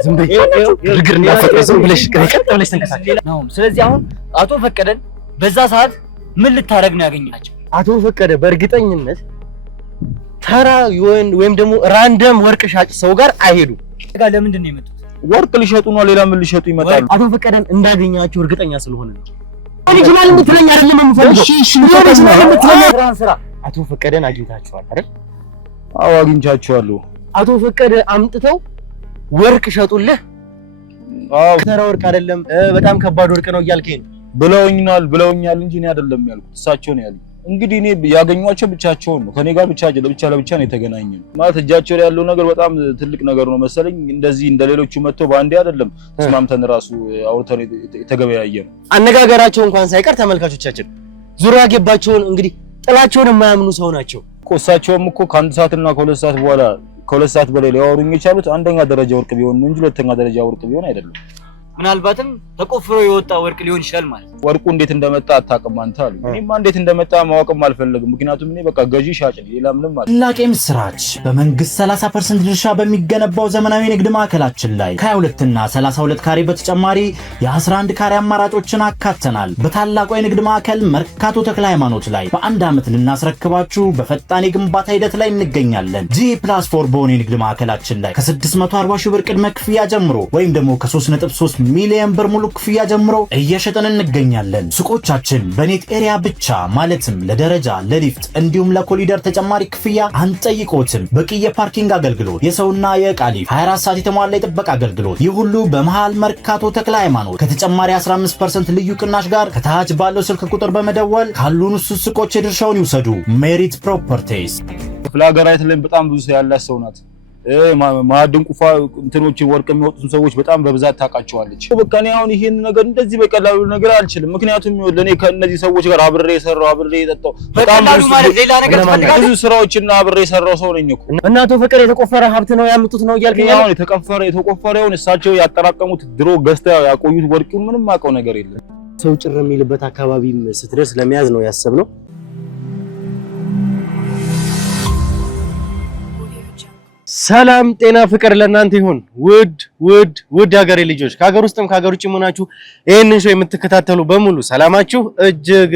ዝም ብለሽ ተንቀሳቀሽ ነው። ስለዚህ አሁን አቶ ፈቀደን በዛ ሰዓት ምን ልታረግ ነው ያገኛቸው? አቶ ፈቀደ በእርግጠኝነት ተራ ወይም ደግሞ ራንደም ወርቅ ሻጭ ሰው ጋር አይሄዱ። ለምንድን ነው የመጡት? ወርቅ ሊሸጡ ነው። ሌላ ምን ሊሸጡ ይመጣሉ? አቶ ፈቀደን እንዳገኛቸው እርግጠኛ ስለሆነ ነው። ኦሪጂናል የምትለኝ አይደለም የምፈልገው። ስራ አቶ ፈቀደን አግኝታቸዋል አይደል? አዎ አግኝቻቸዋለሁ። አቶ ፈቀደ አምጥተው ወርቅ ሸጡልህ? አዎ ተራ ወርቅ አይደለም በጣም ከባድ ወርቅ ነው እያልከኝ ነው? ብለውኛል እንጂ እኔ አይደለም ያልኩት፣ እሳቸው ነው ያሉት። እንግዲህ እኔ ያገኟቸው ብቻቸውን ነው፣ ከኔ ጋር ለብቻ ነው የተገናኘው። ማለት እጃቸው ላይ ያለው ነገር በጣም ትልቅ ነገር ነው መሰለኝ። እንደዚህ እንደሌሎቹ መጥተው በአንዴ አይደለም ተስማምተን ራሱ አውርተን የተገበያየ ነው። አነጋገራቸው እንኳን ሳይቀር ተመልካቾቻችን ዙሪያ ገባቸውን እንግዲህ ጥላቸውን የማያምኑ ሰው ናቸው እኮ። እሳቸውም እኮ ከአንድ ሰዓትና ከሁለት ሰዓት በላይ ሊያወሩኝ የቻሉት አንደኛ ደረጃ ወርቅ ቢሆን ነው እንጂ ሁለተኛ ደረጃ ወርቅ ቢሆን አይደለም። ምናልባትም ተቆፍሮ የወጣ ወርቅ ሊሆን ይችላል ማለት ነው። ወርቁ እንዴት እንደመጣ አታውቅም አንተ አሉ። እኔማ እንዴት እንደመጣ ማወቅም አልፈልግም፣ ምክንያቱም እኔ በቃ ገዢ ሻጭ ነኝ፣ ሌላ ምንም ማለት። ታላቅ ምስራች! በመንግስት 30% ድርሻ በሚገነባው ዘመናዊ ንግድ ማዕከላችን ላይ ከ22 እና 32 ካሬ በተጨማሪ የ11 ካሬ አማራጮችን አካተናል። በታላቁ የንግድ ማዕከል መርካቶ ተክለ ሃይማኖት ላይ በአንድ ዓመት ልናስረክባችሁ በፈጣን የግንባታ ሂደት ላይ እንገኛለን። G+4 በሆነ የንግድ ማዕከላችን ላይ ከ640 ሺህ ብር ቅድመ ክፍያ ጀምሮ ወይም ደግሞ ከ3.3 ሚሊዮን ብር ሙሉ ክፍያ ጀምሮ እየሸጠን እንገኛለን። ሱቆቻችን በኔት ኤሪያ ብቻ ማለትም ለደረጃ፣ ለሊፍት እንዲሁም ለኮሊደር ተጨማሪ ክፍያ አንጠይቆትም። በቂ የፓርኪንግ አገልግሎት፣ የሰውና የዕቃ ሊፍት፣ 24 ሰዓት የተሟላ የጥበቃ አገልግሎት፣ ይህ ሁሉ በመሃል መርካቶ ተክለ ሃይማኖት ከተጨማሪ 15% ልዩ ቅናሽ ጋር ከታች ባለው ስልክ ቁጥር በመደወል ካሉን ሱቆች የድርሻውን ይውሰዱ። ሜሪት ፕሮፐርቲስ ክፍለ ሀገራት ላይ በጣም ብዙ ሰው ያላት ሰው ናት። ማዕድን ቁፋ እንትኖች ወርቅ የሚወጡት ሰዎች በጣም በብዛት ታውቃቸዋለች። በቃ እኔ አሁን ይሄን ነገር እንደዚህ በቀላሉ ነገር አልችልም። ምክንያቱም ለኔ ከነዚህ ሰዎች ጋር አብሬ የጠጣው በጣም ብዙ ስራዎችና አብሬ የሰራው ሰው ነኝ እኮ። እና አቶ ፈቀደ የተቆፈረ ሀብት ነው ያመጡት ነው እያልከኝ ነው? አሁን የተቆፈረውን እሳቸው ያጠራቀሙት ድሮ ገዝተው ያቆዩት ወርቅ ምንም አውቀው ነገር የለም። ሰው ጭር የሚልበት አካባቢም ስትደርስ ለመያዝ ነው ያሰብነው። ሰላም ጤና ፍቅር ለእናንተ ይሁን። ውድ ሀገሬ ልጆች ከሀገር ውስጥም ከሀገር ውጭም ሆናችሁ ይሄንን ሾው የምትከታተሉ በሙሉ ሰላማችሁ እጅግ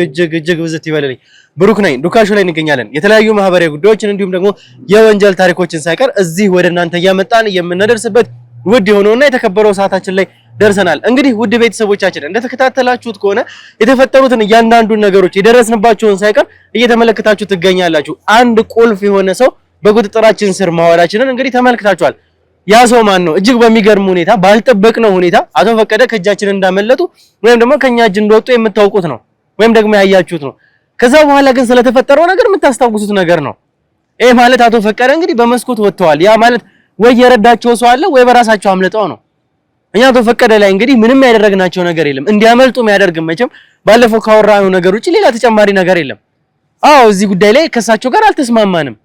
ብዝት ይበልልኝ። ብሩክ ነኝ። ዱካሾ ላይ እንገኛለን። የተለያዩ ማህበራዊ ጉዳዮችን እንዲሁም ደግሞ የወንጀል ታሪኮችን ሳይቀር እዚህ ወደ እናንተ እያመጣን የምንደርስበት ውድ የሆነውና የተከበረው ሰዓታችን ላይ ደርሰናል። እንግዲህ ውድ ቤተሰቦቻችን እንደተከታተላችሁት ከሆነ የተፈጠሩትን እያንዳንዱን ነገሮች የደረስንባቸውን ሳይቀር እየተመለከታችሁ ትገኛላችሁ። አንድ ቁልፍ የሆነ ሰው በቁጥጥራችን ስር ማዋላችንን እንግዲህ ተመልክታችኋል። ያ ሰው ማን ነው? እጅግ በሚገርም ሁኔታ ባልጠበቅነው ሁኔታ አቶ ፈቀደ ከእጃችን እንዳመለጡ ወይም ደግሞ ከኛ እጅ እንደወጡ የምታውቁት ነው ወይም ደግሞ ያያችሁት ነው። ከዛ በኋላ ግን ስለተፈጠረው ነገር የምታስታውሱት ነገር ነው። ይሄ ማለት አቶ ፈቀደ እንግዲህ በመስኮት ወጥተዋል። ያ ማለት ወይ የረዳቸው ሰው አለ ወይ በራሳቸው አምልጠው ነው። እኛ አቶ ፈቀደ ላይ እንግዲህ ምንም ያደረግናቸው ነገር የለም። እንዲያመልጡ የሚያደርግም መቼም ባለፈው ካወራነው ነገር ውጪ ሌላ ተጨማሪ ነገር የለም። አዎ እዚህ ጉዳይ ላይ ከሳቸው ጋር አልተስማማንም።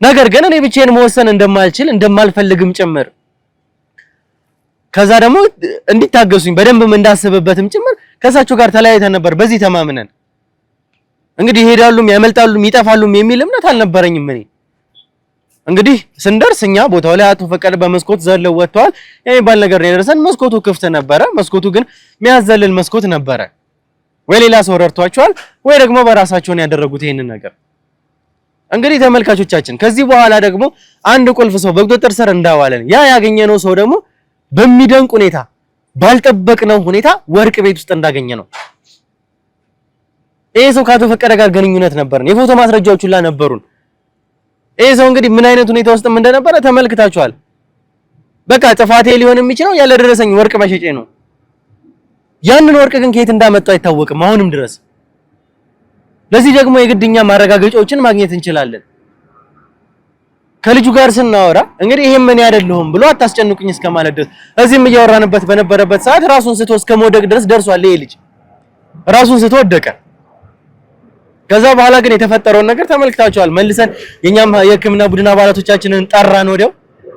ነገር ግን እኔ ብቻዬን መወሰን እንደማልፈልግም ጭምር ከዛ ደግሞ እንዲታገሱኝ በደንብም እንዳስብበትም ጭምር ከሳቸው ጋር ተለያይተን ነበር። በዚህ ተማምነን እንግዲህ ይሄዳሉም ያመልጣሉም ይጠፋሉም የሚል እምነት አልነበረኝም። እኔ እንግዲህ ስንደርስ እኛ ቦታው ላይ አቶ ፈቀደ በመስኮት ዘለው ወጥተዋል የሚባል ነገር ነው የደረሰን። መስኮቱ ክፍት ነበረ። መስኮቱ ግን የሚያዘልል መስኮት ነበረ። ወይ ሌላ ሰው ረድቷቸዋል ወይ ደግሞ በራሳቸው ያደረጉት ይሄንን ነገር። እንግዲህ ተመልካቾቻችን ከዚህ በኋላ ደግሞ አንድ ቁልፍ ሰው በቁጥጥር ስር እንዳዋለን ያ ያገኘነው ሰው ደግሞ በሚደንቅ ሁኔታ ባልጠበቅነው ሁኔታ ወርቅ ቤት ውስጥ እንዳገኘ ነው። ይሄ ሰው ከአቶ ፈቀደ ጋር ግንኙነት ነበርን። የፎቶ ማስረጃዎች ሁላ ነበሩን። ይሄ ሰው እንግዲህ ምን አይነት ሁኔታ ውስጥም እንደነበረ ተመልክታችኋል። በቃ ጥፋቴ ሊሆን የሚችለው ያለ ደረሰኝ ወርቅ መሸጬ ነው። ያንን ወርቅ ግን ከየት እንዳመጣው አይታወቅም አሁንም ድረስ። ለዚህ ደግሞ የግድኛ ማረጋገጫዎችን ማግኘት እንችላለን። ከልጁ ጋር ስናወራ እንግዲህ ይሄን ምን ያደለሁም ብሎ አታስጨንቁኝ እስከማለት ድረስ እዚህም እያወራንበት በነበረበት ሰዓት ራሱን ስቶ እስከመውደቅ ድረስ ደርሷል። ይሄ ልጅ ራሱን ስቶ ወደቀ። ከዛ በኋላ ግን የተፈጠረውን ነገር ተመልክታችኋል። መልሰን የኛም የሕክምና ቡድን አባላቶቻችንን ጠራን ወዲያው።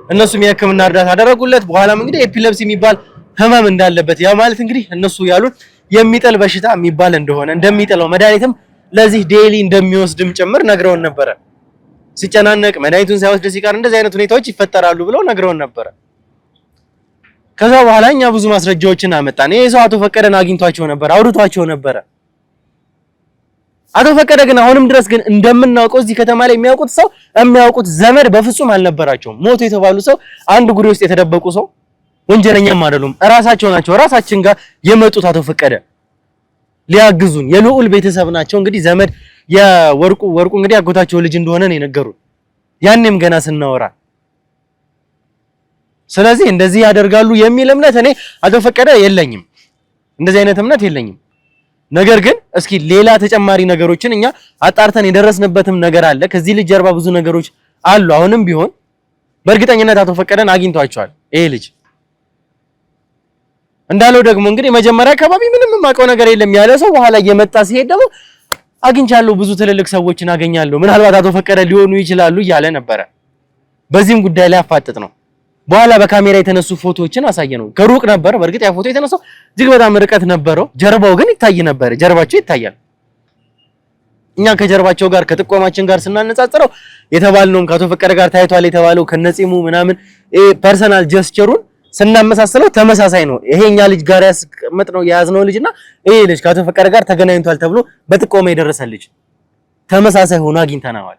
እነሱም የሕክምና እርዳታ አደረጉለት። በኋላም እንግዲህ ኤፒሌፕሲ የሚባል ህመም እንዳለበት ያ ማለት እንግዲህ እነሱ ያሉት የሚጥል በሽታ የሚባል እንደሆነ እንደሚጥለው መድኃኒትም ለዚህ ዴይሊ እንደሚወስድም ጭምር ነግረውን ነበረ። ሲጨናነቅ መድኃኒቱን ሳይወስድ ሲቀር እንደዚህ አይነት ሁኔታዎች ይፈጠራሉ ብለው ነግረውን ነበረ። ከዛ በኋላ እኛ ብዙ ማስረጃዎችን አመጣን። ይሄ ሰው አቶ ፈቀደን አግኝቷቸው ነበር፣ አውርቷቸው ነበር። አቶ ፈቀደ ግን አሁንም ድረስ ግን እንደምናውቀው እዚህ ከተማ ላይ የሚያውቁት ሰው የሚያውቁት ዘመድ በፍጹም አልነበራቸውም። ሞቶ የተባሉ ሰው አንድ ጉሪ ውስጥ የተደበቁ ሰው ወንጀለኛም አይደሉም፣ እራሳቸው ናቸው። ራሳችን ጋር የመጡት አቶ ፈቀደ ሊያግዙን የልዑል ቤተሰብ ናቸው። እንግዲህ ዘመድ የወርቁ እንግዲህ አጎታቸው ልጅ እንደሆነ ነው የነገሩን ያኔም ገና ስናወራ። ስለዚህ እንደዚህ ያደርጋሉ የሚል እምነት እኔ አቶ ፈቀደ የለኝም፣ እንደዚህ አይነት እምነት የለኝም። ነገር ግን እስኪ ሌላ ተጨማሪ ነገሮችን እኛ አጣርተን የደረስንበትም ነገር አለ። ከዚህ ልጅ ጀርባ ብዙ ነገሮች አሉ። አሁንም ቢሆን በእርግጠኝነት አቶ ፈቀደን አግኝቷቸዋል። ይሄ ልጅ እንዳለው ደግሞ እንግዲህ መጀመሪያ አካባቢ ምንም የማውቀው ነገር የለም ያለ ሰው በኋላ እየመጣ ሲሄድ ደግሞ አግኝቻለሁ፣ ብዙ ትልልቅ ሰዎችን አገኛለሁ፣ ምናልባት አቶ ፈቀደ ሊሆኑ ይችላሉ እያለ ነበረ። በዚህም ጉዳይ ላይ አፋጥጥ ነው። በኋላ በካሜራ የተነሱ ፎቶዎችን አሳየነው። ከሩቅ ነበር በእርግጥ ያ ፎቶ የተነሳው እጅግ በጣም ርቀት ነበረው። ጀርባው ግን ይታይ ነበር። ጀርባቸው ይታያል። እኛ ከጀርባቸው ጋር ከጥቆማችን ጋር ስናነጻጽረው የተባልነውም ከአቶ ፈቀደ ጋር ታይቷል የተባለው ከነጺሙ ምናምን ፐርሰናል ጀስቸሩን ስናመሳስለው ተመሳሳይ ነው። ይሄኛ ልጅ ጋር ያስቀመጥነው የያዝነው ልጅና ይሄ ልጅ ከአቶ ፈቀደ ጋር ተገናኝቷል ተብሎ በጥቆማ የደረሰ ልጅ ተመሳሳይ ሆኖ አግኝተናል።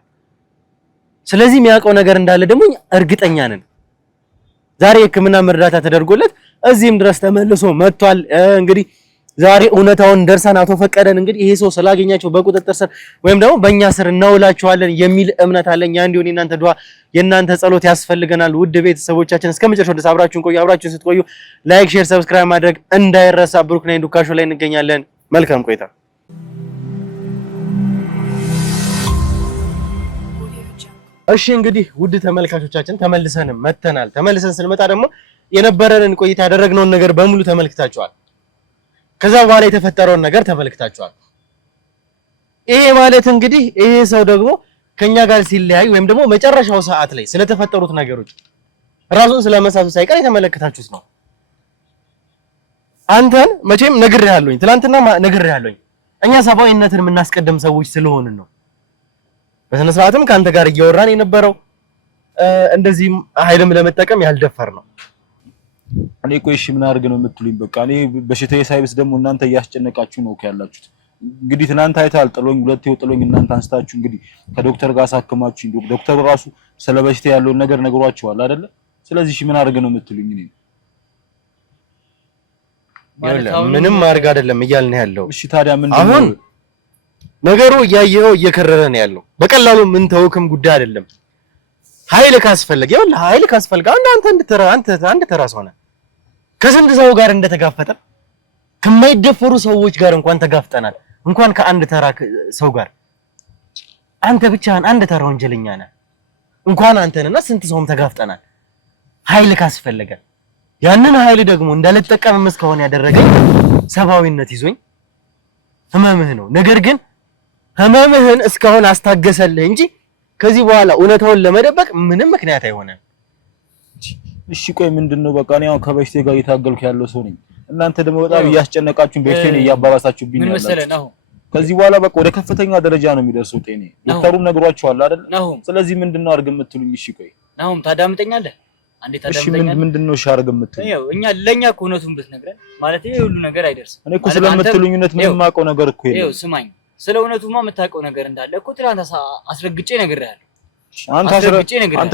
ስለዚህ የሚያውቀው ነገር እንዳለ ደግሞ እርግጠኛ ነን። ዛሬ ሕክምና እርዳታ ተደርጎለት እዚህም ድረስ ተመልሶ መጥቷል። እንግዲህ ዛሬ እውነታውን ደርሰን አቶ ፈቀደን እንግዲህ ይሄ ሰው ስላገኛቸው በቁጥጥር ስር ወይም ደግሞ በእኛ ስር እናውላቸዋለን የሚል እምነት አለኝ። ያን እንዲሆን የእናንተ ዱዓ የእናንተ ጸሎት ያስፈልገናል። ውድ ቤተሰቦቻችን እስከ መጨረሻው ድረስ አብራችሁን ቆዩ። አብራችሁን ስትቆዩ ላይክ፣ ሼር፣ ሰብስክራይብ ማድረግ እንዳይረሳ። ብሩክ ነኝ፣ ዱካሾ ላይ እንገኛለን። መልካም ቆይታ። እሺ እንግዲህ ውድ ተመልካቾቻችን ተመልሰን መተናል። ተመልሰን ስንመጣ ደግሞ የነበረንን ቆይታ ያደረግነውን ነገር በሙሉ ተመልክታችኋል። ከዛ በኋላ የተፈጠረውን ነገር ተመልክታችኋል። ይሄ ማለት እንግዲህ ይሄ ሰው ደግሞ ከኛ ጋር ሲለያይ ወይም ደግሞ መጨረሻው ሰዓት ላይ ስለተፈጠሩት ነገሮች ራሱን ስለመሳቱ ሳይቀር የተመለከታችሁት ነው። አንተን መቼም ነግሬሃለሁኝ፣ ትናንትና ነግሬሃለሁኝ። እኛ ሰብአዊነትን የምናስቀድም ሰዎች ስለሆንን ነው በስነ ስርዓትም ከአንተ ጋር እያወራን የነበረው እንደዚህም ኃይልም ለመጠቀም ያልደፈር ነው። እኔ ቆይ እሺ ምን አድርግ ነው የምትሉኝ? በቃ እኔ በሽታዬ ሳይብስ ደግሞ እናንተ እያስጨነቃችሁ ነው ያላችሁት። እንግዲህ ትናንት አይተሃል፣ ጥሎኝ ሁለቴ ጥሎኝ እናንተ አንስታችሁ እንግዲህ ከዶክተር ጋር አሳክማችሁ ዶክተሩ ራሱ ስለ በሽታ ያለውን ነገር ነግሯችኋል አይደለ? ስለዚህ እሺ ምን አድርግ ነው የምትሉኝ? እኔ ምንም ማድረግ አይደለም እያልን ያለው። እሺ ታዲያ ምንድነው አሁን ነገሩ? እያየኸው እየከረረ ነው ያለው። በቀላሉ ምን ተውክም ጉዳይ አይደለም። ኃይል ካስፈልግ ይኸውልህ፣ ኃይል ካስፈልግ አንተ ተራ ሰው ነህ። ከስንት ሰው ጋር እንደተጋፈጠ ከማይደፈሩ ሰዎች ጋር እንኳን ተጋፍጠናል። እንኳን ከአንድ ተራ ሰው ጋር አንተ ብቻህን አንድ ተራ ወንጀለኛ ነህ። እንኳን አንተንና ስንት ሰውም ተጋፍጠናል። ኃይል ካስፈልገ ያንን ኃይል ደግሞ እንዳልጠቀምም እስካሁን ያደረገኝ ሰብአዊነት ይዞኝ ህመምህ ነው። ነገር ግን ህመምህን እስካሁን አስታገሰልህ እንጂ ከዚህ በኋላ እውነታውን ለመደበቅ ምንም ምክንያት አይሆንም። እሺ ቆይ ምንድነው? በቃ እኔ አሁን ከበሽታዬ ጋር እየታገልኩ ያለው ሰው ነኝ። እናንተ ደግሞ በጣም እያስጨነቃችሁኝ በሽታዬን እያባባሳችሁብኝ ምን ያላችሁ። መሰለህ ነው ከዚህ በኋላ በቃ ወደ ከፍተኛ ደረጃ ነው የሚደርሰው ጤኔ። ዶክተሩም ነግሯችኋል አይደል? ስለዚህ ምንድነው አድርግ የምትሉኝ? እሺ ቆይ ናሁም ታዳምጠኛለህ? አንዴ ታዳምጠኛለህ? እሺ ምንድነው እሺ አድርግ የምትሉኝ? ያው እኛ ለኛ እኮ እውነቱን ብትነግረን ማለት ይሄ ሁሉ ነገር አይደርስም። እኔ እኮ ስለምትሉኝ እውነት ምንም የማውቀው ነገር እኮ የለም። ይኸው ስማኝ፣ ስለ እውነቱማ የምታውቀው ነገር እንዳለ እኮ ትናንት አስረግጬ ነግሬሃለሁ። አንተ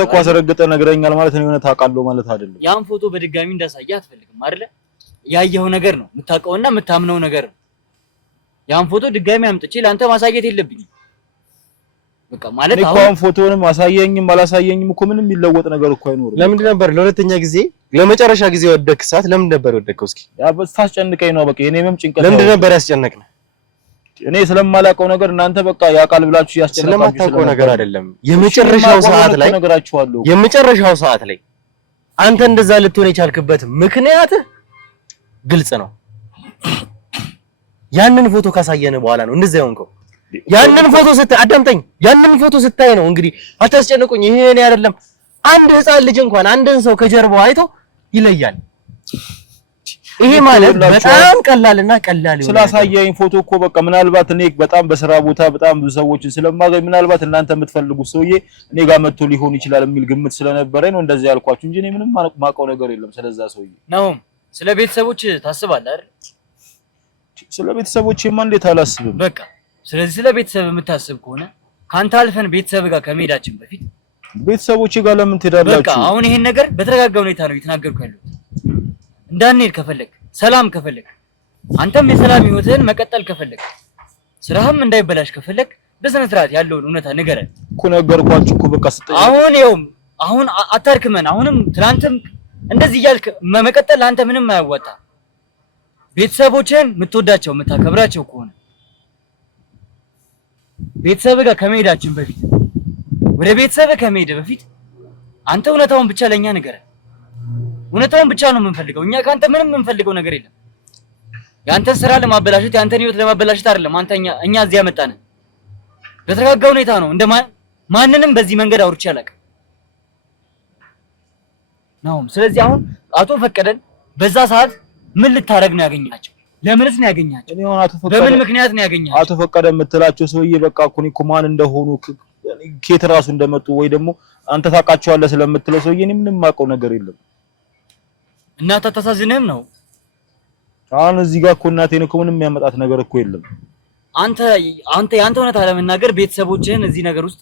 እኮ አስረግጠህ ነግረኛል ማለት ነው። እውነት አውቃለሁ ማለት አይደለም። ያን ፎቶ በድጋሚ እንዳሳየህ አትፈልግም አይደለ? ያየኸው ነገር ነው የምታውቀውና የምታምነው ነገር ነው። ያን ፎቶ ድጋሚ አምጥቼ ለአንተ ማሳየት የለብኝም። በቃ ማለት አሁን ፎቶንም አሳየኝም አላሳየኝም እኮ ምንም የሚለወጥ ነገር እኮ አይኖርም። ለምንድን ነበር ለሁለተኛ ጊዜ ለመጨረሻ ጊዜ ወደክ ሰዓት ለምን ነበር ወደከው? እስኪ ያ በስታስጨንቀኝ ነው። በቃ የኔም ጭንቀት ለምንድን ነበር ያስጨነቅነው? እኔ ስለማላውቀው ነገር እናንተ በቃ ያቃል ብላችሁ ያስጨነቃችሁ ስለማታውቀው ነገር አይደለም። የመጨረሻው ሰዓት ላይ አንተ እንደዛ ልትሆን የቻልክበት ምክንያት ግልጽ ነው። ያንን ፎቶ ካሳየነ በኋላ ነው እንደዛ የሆንከው። ያንን ፎቶ ስታይ አዳምጠኝ፣ ያንን ፎቶ ስታይ ነው እንግዲህ አታስጨንቁኝ። ይሄ እኔ አይደለም አንድ ህፃን ልጅ እንኳን አንድን ሰው ከጀርባው አይቶ ይለያል። ይሄ ማለት በጣም ቀላልና ቀላል ይሆናል። ስላሳየኝ ፎቶ እኮ በቃ ምናልባት እኔ በጣም በስራ ቦታ በጣም ብዙ ሰዎችን ስለማገኝ ምናልባት እናንተ የምትፈልጉት ሰውዬ እኔ ጋር መጥቶ ሊሆን ይችላል የሚል ግምት ስለነበረኝ ነው እንደዚህ ያልኳችሁ እንጂ እኔ ምንም ማውቀው ነገር የለም ስለዛ ሰውዬ ነው። ስለ ቤተሰቦች ታስባለህ አይደል? ስለ ቤተሰቦቼማ እንዴት አላስብም። በቃ ስለዚህ ስለ ቤተሰብ የምታስብ ከሆነ ካንተ አልፈን ቤተሰብ ጋር ከመሄዳችን በፊት ቤተሰቦቼ ጋር ለምን ትሄዳላችሁ? በቃ አሁን ይሄን ነገር በተረጋጋ ሁኔታ ነው እየተናገርኩ ያለሁት። እንዳንሄድ ከፈለክ ሰላም ከፈለክ አንተም የሰላም ህይወትህን መቀጠል ከፈለክ ስራህም እንዳይበላሽ ከፈለክ በስነ ስርዓት ያለውን እውነታ ንገረን እኮ ነገርኳችሁ እኮ በቃ ስጠኝ። አሁን አታርክመን። አሁንም ትናንትም እንደዚህ እያልክ መቀጠል አንተ ምንም አያዋጣ። ቤተሰቦችን የምትወዳቸው የምታከብራቸው ከሆነ ቤተሰብ ጋር ከመሄዳችን በፊት ወደ ቤተሰብ ከመሄድ በፊት አንተ እውነታውን ብቻ ለኛ ንገረን። እውነታውን ብቻ ነው የምንፈልገው። እኛ ካንተ ምንም የምንፈልገው ነገር የለም። ያንተን ስራ ለማበላሸት ያንተን ህይወት ለማበላሸት አይደለም እኛ እዚህ ያመጣን። በተረጋጋ ሁኔታ ነው ማንንም በዚህ መንገድ አውርቼ አላውቅም ነው። ስለዚህ አሁን አቶ ፈቀደን በዛ ሰዓት ምን ልታረግ ነው ያገኛቸው? ለምንስ ነው ያገኛቸው? በምን ምክንያት ነው ያገኛቸው? አቶ ፈቀደ የምትላቸው ሰውዬ በቃ እኮ ማን እንደሆኑ ኬት ራሱ እንደመጡ ወይ ደግሞ አንተ ታውቃቸዋለህ ስለምትለው ሰውዬ እኔ ምንም የማውቀው ነገር የለም። እናት አታሳዝንህም ነው? አሁን እዚህ ጋር እኮ እናቴን እኮ ምንም የሚያመጣት ነገር እኮ የለም። አንተ ያንተ እውነት አለመናገር ቤተሰቦችህን እዚህ ነገር ውስጥ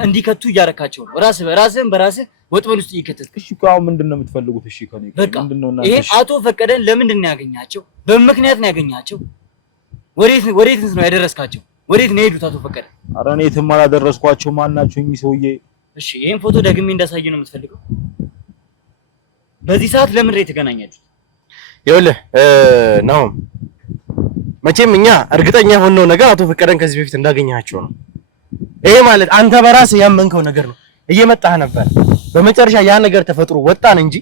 እንዲከቱ እያረካቸው ነው። ራስህን በራስህ ወጥመድ ውስጥ እየከተትክ። እሺ እኮ አሁን ምንድነው የምትፈልጉት? እሺ ከኔ ምንድነው እናንተ? ይሄን አቶ ፈቀደን ለምንድን ነው ያገኛቸው? በምን ምክንያት ነው ያገኛቸው? ወዴት ነው ያደረስካቸው? ወዴት ነው የሄዱት አቶ ፈቀደ? ኧረ እኔ የትም አላደረስኳቸው። ማን ናቸው እኚህ ሰውዬ? እሺ ይሄን ፎቶ ደግሜ እንዳሳይ ነው የምትፈልገው? በዚህ ሰዓት ለምን ነው የተገናኛችሁት? ይኸውልህ ነው መቼም እኛ እርግጠኛ ሆነው ነገር አቶ ፈቀደን ከዚህ በፊት እንዳገኛቸው ነው። ይሄ ማለት አንተ በራስህ ያመንከው ነገር ነው። እየመጣህ ነበር። በመጨረሻ ያ ነገር ተፈጥሮ ወጣን እንጂ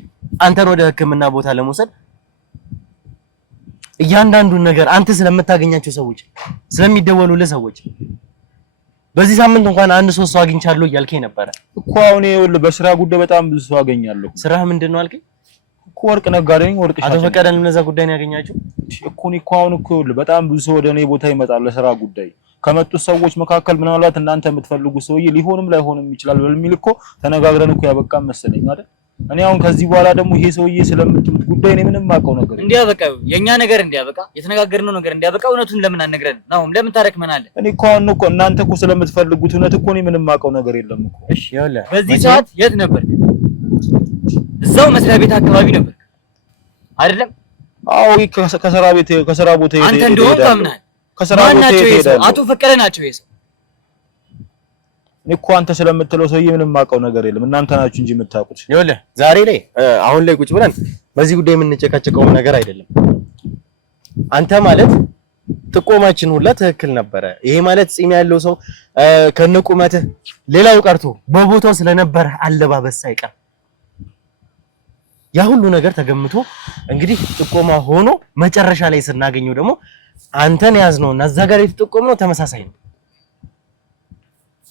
አንተን ወደ ሕክምና ቦታ ለመውሰድ እያንዳንዱን ነገር አንተ ስለምታገኛቸው ሰዎች ስለሚደወሉልህ ሰዎች በዚህ ሳምንት እንኳን አንድ ሶስት ሰው አግኝቻለሁ እያልከኝ ነበር እኮ። አሁን ይኸውልህ በስራ ጉዳይ በጣም ብዙ ሰው አገኛለሁ። ስራህ ምንድን ነው አልከኝ እኮ? ወርቅ ነጋዴ ነኝ። ወርቅ ሻጭ። አቶ ፈቀደን ለዛ ጉዳይ ነው ያገኛቸው እኮ። እኔ እኮ አሁን እኮ ይኸውልህ በጣም ብዙ ሰው ወደ እኔ ቦታ ይመጣል ለስራ ጉዳይ። ከመጡት ሰዎች መካከል ምናልባት እናንተ የምትፈልጉ ሰውዬ ሊሆንም ላይሆንም ይችላል በሚል እኮ ተነጋግረን እኮ ያበቃን መሰለኝ አይደል? እኔ አሁን ከዚህ በኋላ ደግሞ ይሄ ሰውዬ ስለምትሉት ጉዳይ እኔ ምንም የማውቀው ነገር እንዲያበቃ የኛ ነገር እንዲያበቃ የተነጋገርነው ነገር እንዲያበቃ እውነቱን ለምን አነግረን ነው? ለምን ታረክመናለህ? እኔ እኮ አሁን እኮ እናንተ እኮ ስለምትፈልጉት እውነት እኮ እኔ ምንም የማውቀው ነገር የለም እኮ። እሺ ይኸውልህ በዚህ ሰዓት የት ነበርክ? እዛው መስሪያ ቤት አካባቢ ነበርክ አይደለም? አዎ ከስራ ቦታ ሄደ። አንተ እንደሆነ ታምናለህ? ከስራ ቦታ ሄደ። አቶ ፈቀደ ናቸው ይሄ ሰው። እኔ እኮ አንተ ስለምትለው ሰውዬ ምንም የማውቀው ነገር የለም። እናንተ ናችሁ እንጂ የምታውቁት። ይኸውልህ ዛሬ ላይ አሁን ላይ ቁጭ ብለን በዚህ ጉዳይ የምንጨቃጨቀው ነገር አይደለም። አንተ ማለት ጥቆማችን ሁላ ትክክል ነበረ። ይሄ ማለት ፂም ያለው ሰው ከነቁመትህ ሌላው ቀርቶ በቦታው ስለነበረ አለባበስ ሳይቀር ያ ሁሉ ነገር ተገምቶ እንግዲህ ጥቆማ ሆኖ መጨረሻ ላይ ስናገኘው ደግሞ አንተን ያዝነውና እዛ ጋር የተጠቆምነው ተመሳሳይ ነው።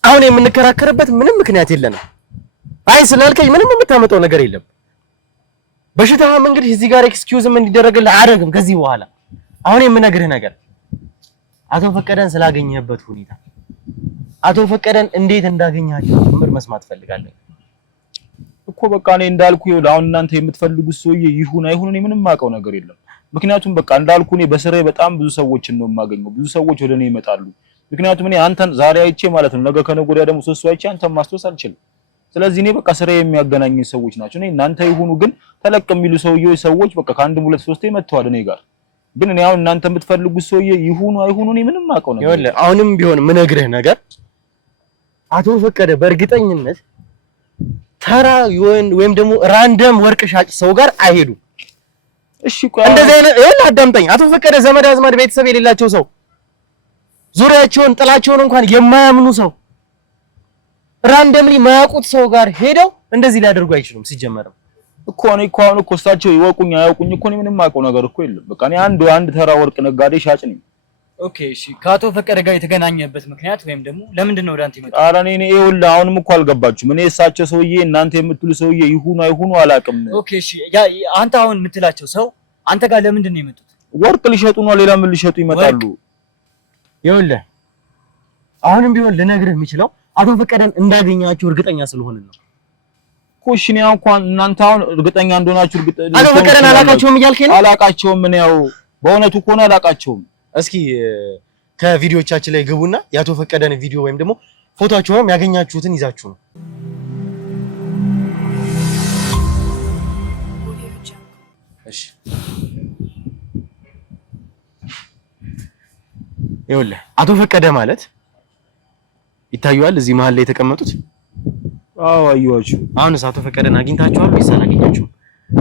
አሁን የምንከራከርበት ምንም ምክንያት የለንም። አይ ስላልከኝ ምንም የምታመጣው ነገር የለም። በሽታም እንግዲህ እዚህ ጋር ኤክስኪውዝም እንዲደረግልህ አደረግም ከዚህ በኋላ። አሁን የምነግርህ ነገር አቶ ፈቀደን ስላገኘህበት ሁኔታ፣ አቶ ፈቀደን እንዴት እንዳገኛቸው ጭምር መስማት ፈልጋለሁ እኮ። በቃ እኔ እንዳልኩ ይኸውልህ አሁን እናንተ የምትፈልጉት ሰውዬ ይሁን አይሁን እኔ ምንም የማውቀው ነገር የለም። ምክንያቱም በቃ እንዳልኩ እኔ በስራዬ በጣም ብዙ ሰዎችን ነው የማገኘው። ብዙ ሰዎች ወደ እኔ ይመጣሉ። ምክንያቱም እኔ አንተን ዛሬ አይቼ ማለት ነው ነገ ከነገ ወዲያ ደግሞ ሶስት ሰው አይቼ አንተን ማስታወስ አልችልም። ስለዚህ እኔ በቃ ስራዬ የሚያገናኝ ሰዎች ናቸው። እኔ እናንተ ይሁኑ ግን ተለቅ የሚሉ ሰዎች በቃ ከአንድም ሁለት ሶስቴ መጥተዋል እኔ ጋር። ግን እኔ አሁን እናንተ የምትፈልጉት ሰውዬ ይሁኑ አይሁኑ እኔ ምንም የማውቀው ነገር ይኸውልህ አሁንም ቢሆን ምነግርህ ነገር አቶ ፈቀደ በእርግጠኝነት ተራ ወይም ደግሞ ራንደም ወርቅ ሻጭ ሰው ጋር አይሄዱም። እሺ ቆይ እንደዚህ አይነት ይኸውልህ አዳምጠኝ። አቶ ፈቀደ ዘመድ አዝማድ ቤተሰብ የሌላቸው ሰው፣ ዙሪያቸውን ጥላቸውን እንኳን የማያምኑ ሰው፣ ራንደምሊ ማያውቁት ሰው ጋር ሄደው እንደዚህ ሊያደርጉ አይችሉም። ሲጀመርም እኮ እኔ እኮ አሁን እኮ እሳቸው ይወቁኝ አያውቁኝ እኮ እኔ ምንም የማውቀው ነገር እኮ የለም። በቃ እኔ አንድ ተራ ወርቅ ነጋዴ ሻጭ ነኝ። ኦኬ እሺ፣ ከአቶ ፈቀደ ጋር የተገናኘበት ምክንያት ወይም ደግሞ ለምንድን ነው ወደ አንተ የመጣው? ኧረ እኔ ይኸውልህ አሁንም እኮ አልገባችሁም። እኔ እሳቸው ሰውዬ እናንተ የምትሉ ሰውዬ ይሁኑ አይሁኑ አላውቅም። ኦኬ እሺ፣ አንተ አሁን የምትላቸው ሰው አንተ ጋር ለምንድን ነው የመጡት? ወርቅ ሊሸጡ ነው። ሌላ ምን ሊሸጡ ይመጣሉ? ይኸውልህ አሁንም ቢሆን ልነግርህ የምችለው አቶ ፈቀደን እንዳገኛችሁ እርግጠኛ ስለሆነ ነው። ኮሽኔ እንኳን እናንተ አሁን እርግጠኛ እንደሆናችሁ አቶ ፈቀደን አላቃቸውም እያልከኝ ነው? አላቃቸውም። ምን ያው በእውነቱ ከሆነ አላቃቸውም። እስኪ ከቪዲዮቻችን ላይ ግቡና የአቶ ፈቀደን ቪዲዮ ወይም ደግሞ ፎቶአቸውንም ያገኛችሁትን ይዛችሁ ነው። እሺ ይኸውልህ አቶ ፈቀደ ማለት ይታዩዋል እዚህ መሀል ላይ የተቀመጡት። አዎ አየኋቸው። አሁንስ አቶ ፈቀደን አግኝታችኋል ወይስ አላገኛችሁም?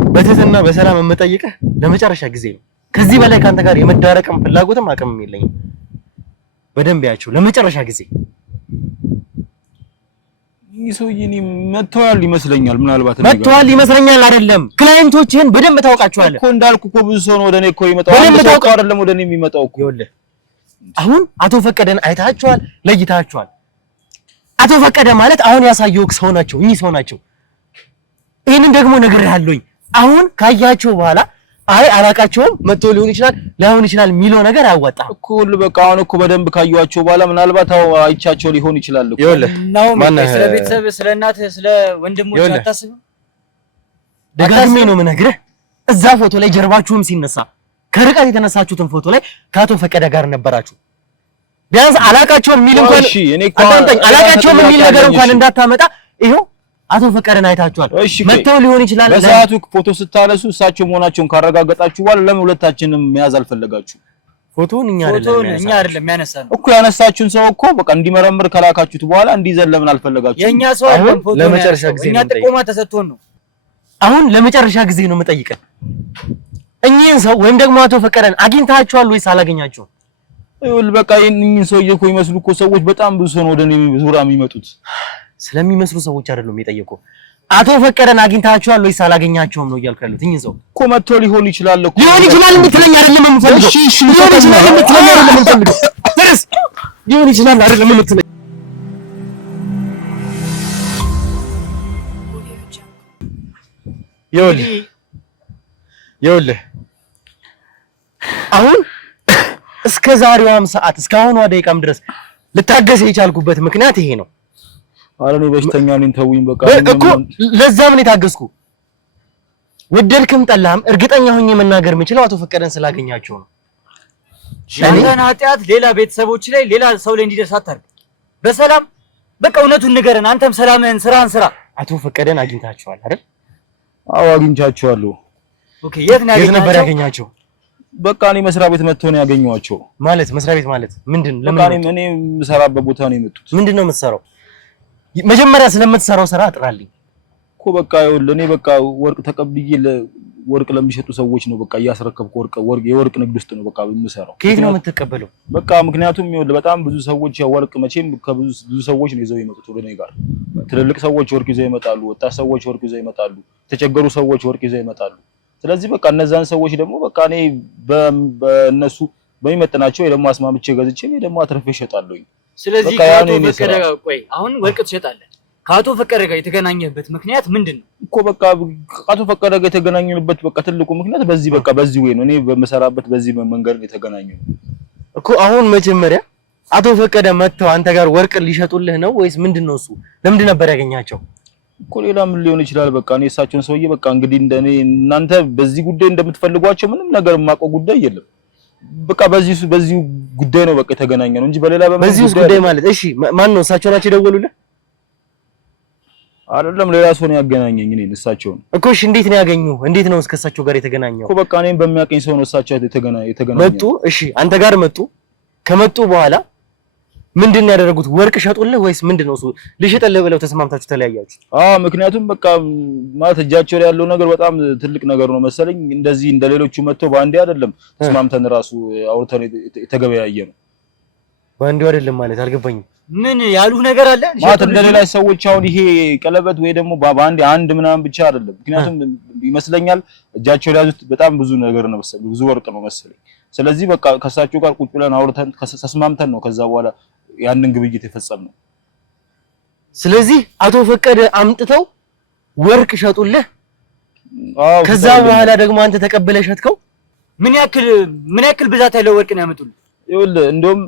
በትህትና በሰላም የምጠይቅህ ለመጨረሻ ጊዜ ነው። ከዚህ በላይ ካንተ ጋር የመዳረቅም ፍላጎትም አቅምም የለኝም። በደንብ ያቸው ለመጨረሻ ጊዜ። ይህ ሰውዬ እኔ መተዋል ይመስለኛል። ምናልባት መተዋል ይመስለኛል አይደለም፣ ክላይንቶችህን በደንብ ታውቃቸዋለህ እኮ። እንዳልኩ እኮ ብዙ ሰው ነው ወደኔ እኮ ይመጣው። አንድ ሰው አይደለም ወደኔ የሚመጣው እኮ። ይኸውልህ አሁን አቶ ፈቀደን አይታቸዋል፣ ለይታቸዋል። አቶ ፈቀደ ማለት አሁን ያሳየውክ ሰው ናቸው፣ እኚህ ሰው ናቸው። ይሄንን ደግሞ ነግሬሃለሁኝ። አሁን ካያቸው በኋላ አይ አላቃቸውም መጥቶ ሊሆን ይችላል ላይሆን ይችላል የሚለው ነገር አያዋጣም እኮ። ሁሉ በቃ አሁን እኮ በደንብ ካያቸው በኋላ ምናልባት አይቻቸው ሊሆን ይችላል እኮ። ይኸውልህ ስለ ቤተሰብ፣ ስለ እናትህ፣ ስለ ወንድሞች አታስብም? ደጋግሜ ነው የምነግርህ። እዛ ፎቶ ላይ ጀርባችሁም ሲነሳ ከርቀት የተነሳችሁትን ፎቶ ላይ ከአቶ ፈቀደ ጋር ነበራችሁ። ቢያንስ አላቃቸውም የሚል እንኳን አላቃቸውም የሚል ነገር እንኳን እንዳታመጣ። ይሄው አቶ ፈቀደን አይታችኋል፣ መተው ሊሆን ይችላል። በሰዓቱ ፎቶ ስታነሱ እሳቸው መሆናቸውን ካረጋገጣችሁ በኋላ ለምን ሁለታችንም መያዝ አልፈለጋችሁ? ፎቶውን እኛ አይደለም ያነሳነው እኮ። ያነሳችሁን ሰው እኮ በቃ እንዲመረምር ከላካችሁት በኋላ እንዲዘል ለምን አልፈለጋችሁ? የኛ ሰው አይደለም ፎቶ ለመጨረሻ ጊዜ እኛ ጥቆማ ተሰጥቶን ነው። አሁን ለመጨረሻ ጊዜ ነው የምጠይቀን። እኚህን ሰው ወይም ደግሞ አቶ ፈቀደን አግኝታችኋል ወይስ አላገኛችሁም? ይኸውልህ በቃ ይሄንን ሰውዬ እኮ ይመስሉ እኮ ሰዎች በጣም ብዙ ሰው ነው ወደኔ ዙሪያ የሚመጡት። ስለሚመስሉ ሰዎች አይደለም የጠየቀው። አቶ ፈቀደን አግኝታችኋል ወይስ አላገኛቸውም ነው እያልኩ ያሉት። እኚህ ሰው እኮ መጥቶ ሊሆን ይችላል እኮ ሊሆን ይችላል የምትለኝ አይደለም የምፈልገው። እሺ ሊሆን ይችላል የምትለኝ አይደለም የምፈልገው። ድረስ ሊሆን ይችላል አይደለም የምትለኝ። ይኸውልህ አሁን እስከ ዛሬዋም ሰዓት እስከ አሁኗ ደቂቃም ድረስ ልታገስ የቻልኩበት ምክንያት ይሄ ነው። አረ ነው በሽተኛ ነኝ ተውኝ በቃ እኮ ለዛም ነው የታገስኩ። ወደድክም ጠላህም እርግጠኛ ሆኜ መናገር የምችለው አቶ ፈቀደን ስላገኛቸው ነው። አንተን ኃጢአት ሌላ ቤተሰቦች ላይ ሌላ ሰው ላይ እንዲደርስ አታርግ። በሰላም በቃ እውነቱን ንገረን። አንተም ሰላምህን ስራህን ስራ። አቶ ፈቀደን አግኝታቸዋል አይደል? አዎ አግኝቻቸዋለሁ። ኦኬ የት ነበር ያገኛቸው? በቃ እኔ መስሪያ ቤት መጥተው ነው ያገኘኋቸው። ማለት መስሪያ ቤት ማለት ምንድን ነው? ለምን እኔ የምሰራበት ቦታ ነው የመጡት። ምንድን ነው የምትሰራው? መጀመሪያ ስለምትሰራው ስራ አጥራልኝ እኮ። በቃ ይኸውልህ እኔ በቃ ወርቅ ተቀብዬ ወርቅ ለሚሸጡ ሰዎች ነው በቃ እያስረከብኩ የወርቅ ንግድ ውስጥ ነው በቃ የምሰራው። ከየት ነው የምትቀበለው? በቃ ምክንያቱም ይኸውልህ በጣም ብዙ ሰዎች ወርቅ መቼም ብዙ ሰዎች ነው ይዘው የመጡት ወደ እኔ ጋር። ትልልቅ ሰዎች ወርቅ ይዘው ይመጣሉ፣ ወጣት ሰዎች ወርቅ ይዘው ይመጣሉ፣ የተቸገሩ ሰዎች ወርቅ ይዘው ይመጣሉ። ስለዚህ በቃ እነዛን ሰዎች ደግሞ በቃ እኔ በእነሱ በሚመጥናቸው ወይ ደግሞ አስማምቼ ገዝቼ እኔ ደግሞ አትርፌ እሸጣለሁኝ። ስለዚህ ከአቶ ፈቀደ ጋር ቆይ አሁን ወርቅ ትሸጣለህ። ከአቶ ፈቀደ ጋር የተገናኘህበት ምክንያት ምንድን ነው? እኮ በቃ ከአቶ ፈቀደ ጋር የተገናኘንበት በቃ ትልቁ ምክንያት በዚህ ወይ ነው። እኔ በመሰራበት በዚህ መንገድ የተገናኘው እኮ። አሁን መጀመሪያ አቶ ፈቀደ መጥተው አንተ ጋር ወርቅ ሊሸጡልህ ነው ወይስ ምንድነው? እሱ ለምንድን ነበር ያገኛቸው? እኮ ሌላ ምን ሊሆን ይችላል? በቃ እኔ እሳቸውን ሰውዬ በቃ እንግዲህ እንደኔ እናንተ በዚህ ጉዳይ እንደምትፈልጓቸው ምንም ነገር የማውቀው ጉዳይ የለም። በቃ በዚህ ጉዳይ ነው በቃ የተገናኘ ነው እንጂ በሌላ በዚህ ጉዳይ ማለት እሺ፣ ማን ነው? እሳቸው ናቸው የደወሉልህ? አይደለም ሌላ ሰው ነው ያገናኘኝ እኔን እሳቸውን እኮ። እሺ እንዴት ነው ያገኙ? እንዴት ነው እስከ እሳቸው ጋር የተገናኘው? እኮ በቃ እኔን በሚያቀኝ ሰው ነው እሳቸው የተገናኘ መጡ። እሺ አንተ ጋር መጡ። ከመጡ በኋላ ምንድን ነው ያደረጉት? ወርቅ ሸጡልህ ወይስ ምንድነው? እሱ ልሽጥልህ ብለው ተስማምታችሁ ተለያያችሁ? ምክንያቱም በቃ ማለት እጃቸው ላይ ያለው ነገር በጣም ትልቅ ነገር ነው መሰለኝ። እንደዚህ እንደሌሎቹ መጥተው በአንዴ አይደለም ተስማምተን ራሱ አውርተን የተገበያየ ነው። በአንዴ አይደለም ማለት አልገባኝም። ምን ያሉ ነገር አለ ማለት እንደሌላ ሰዎች አሁን ይሄ ቀለበት ወይ ደግሞ በአንዴ አንድ ምናምን ብቻ አይደለም። ምክንያቱም ይመስለኛል እጃቸው ላይ ያዙት በጣም ብዙ ነገር ነው መሰለኝ፣ ብዙ ወርቅ ነው መሰለኝ። ስለዚህ በቃ ከሳቸው ጋር ቁጭ ብለን አውርተን ተስማምተን ነው ከዛ በኋላ ያንን ግብይት የፈጸምነው። ስለዚህ አቶ ፈቀደ አምጥተው ወርቅ ሸጡልህ። ከዛ በኋላ ደግሞ አንተ ተቀበለ ሸጥከው። ምን ያክል ብዛት ያለው ወርቅ ነው ያመጡልኝ? ይኸውልህ እንደውም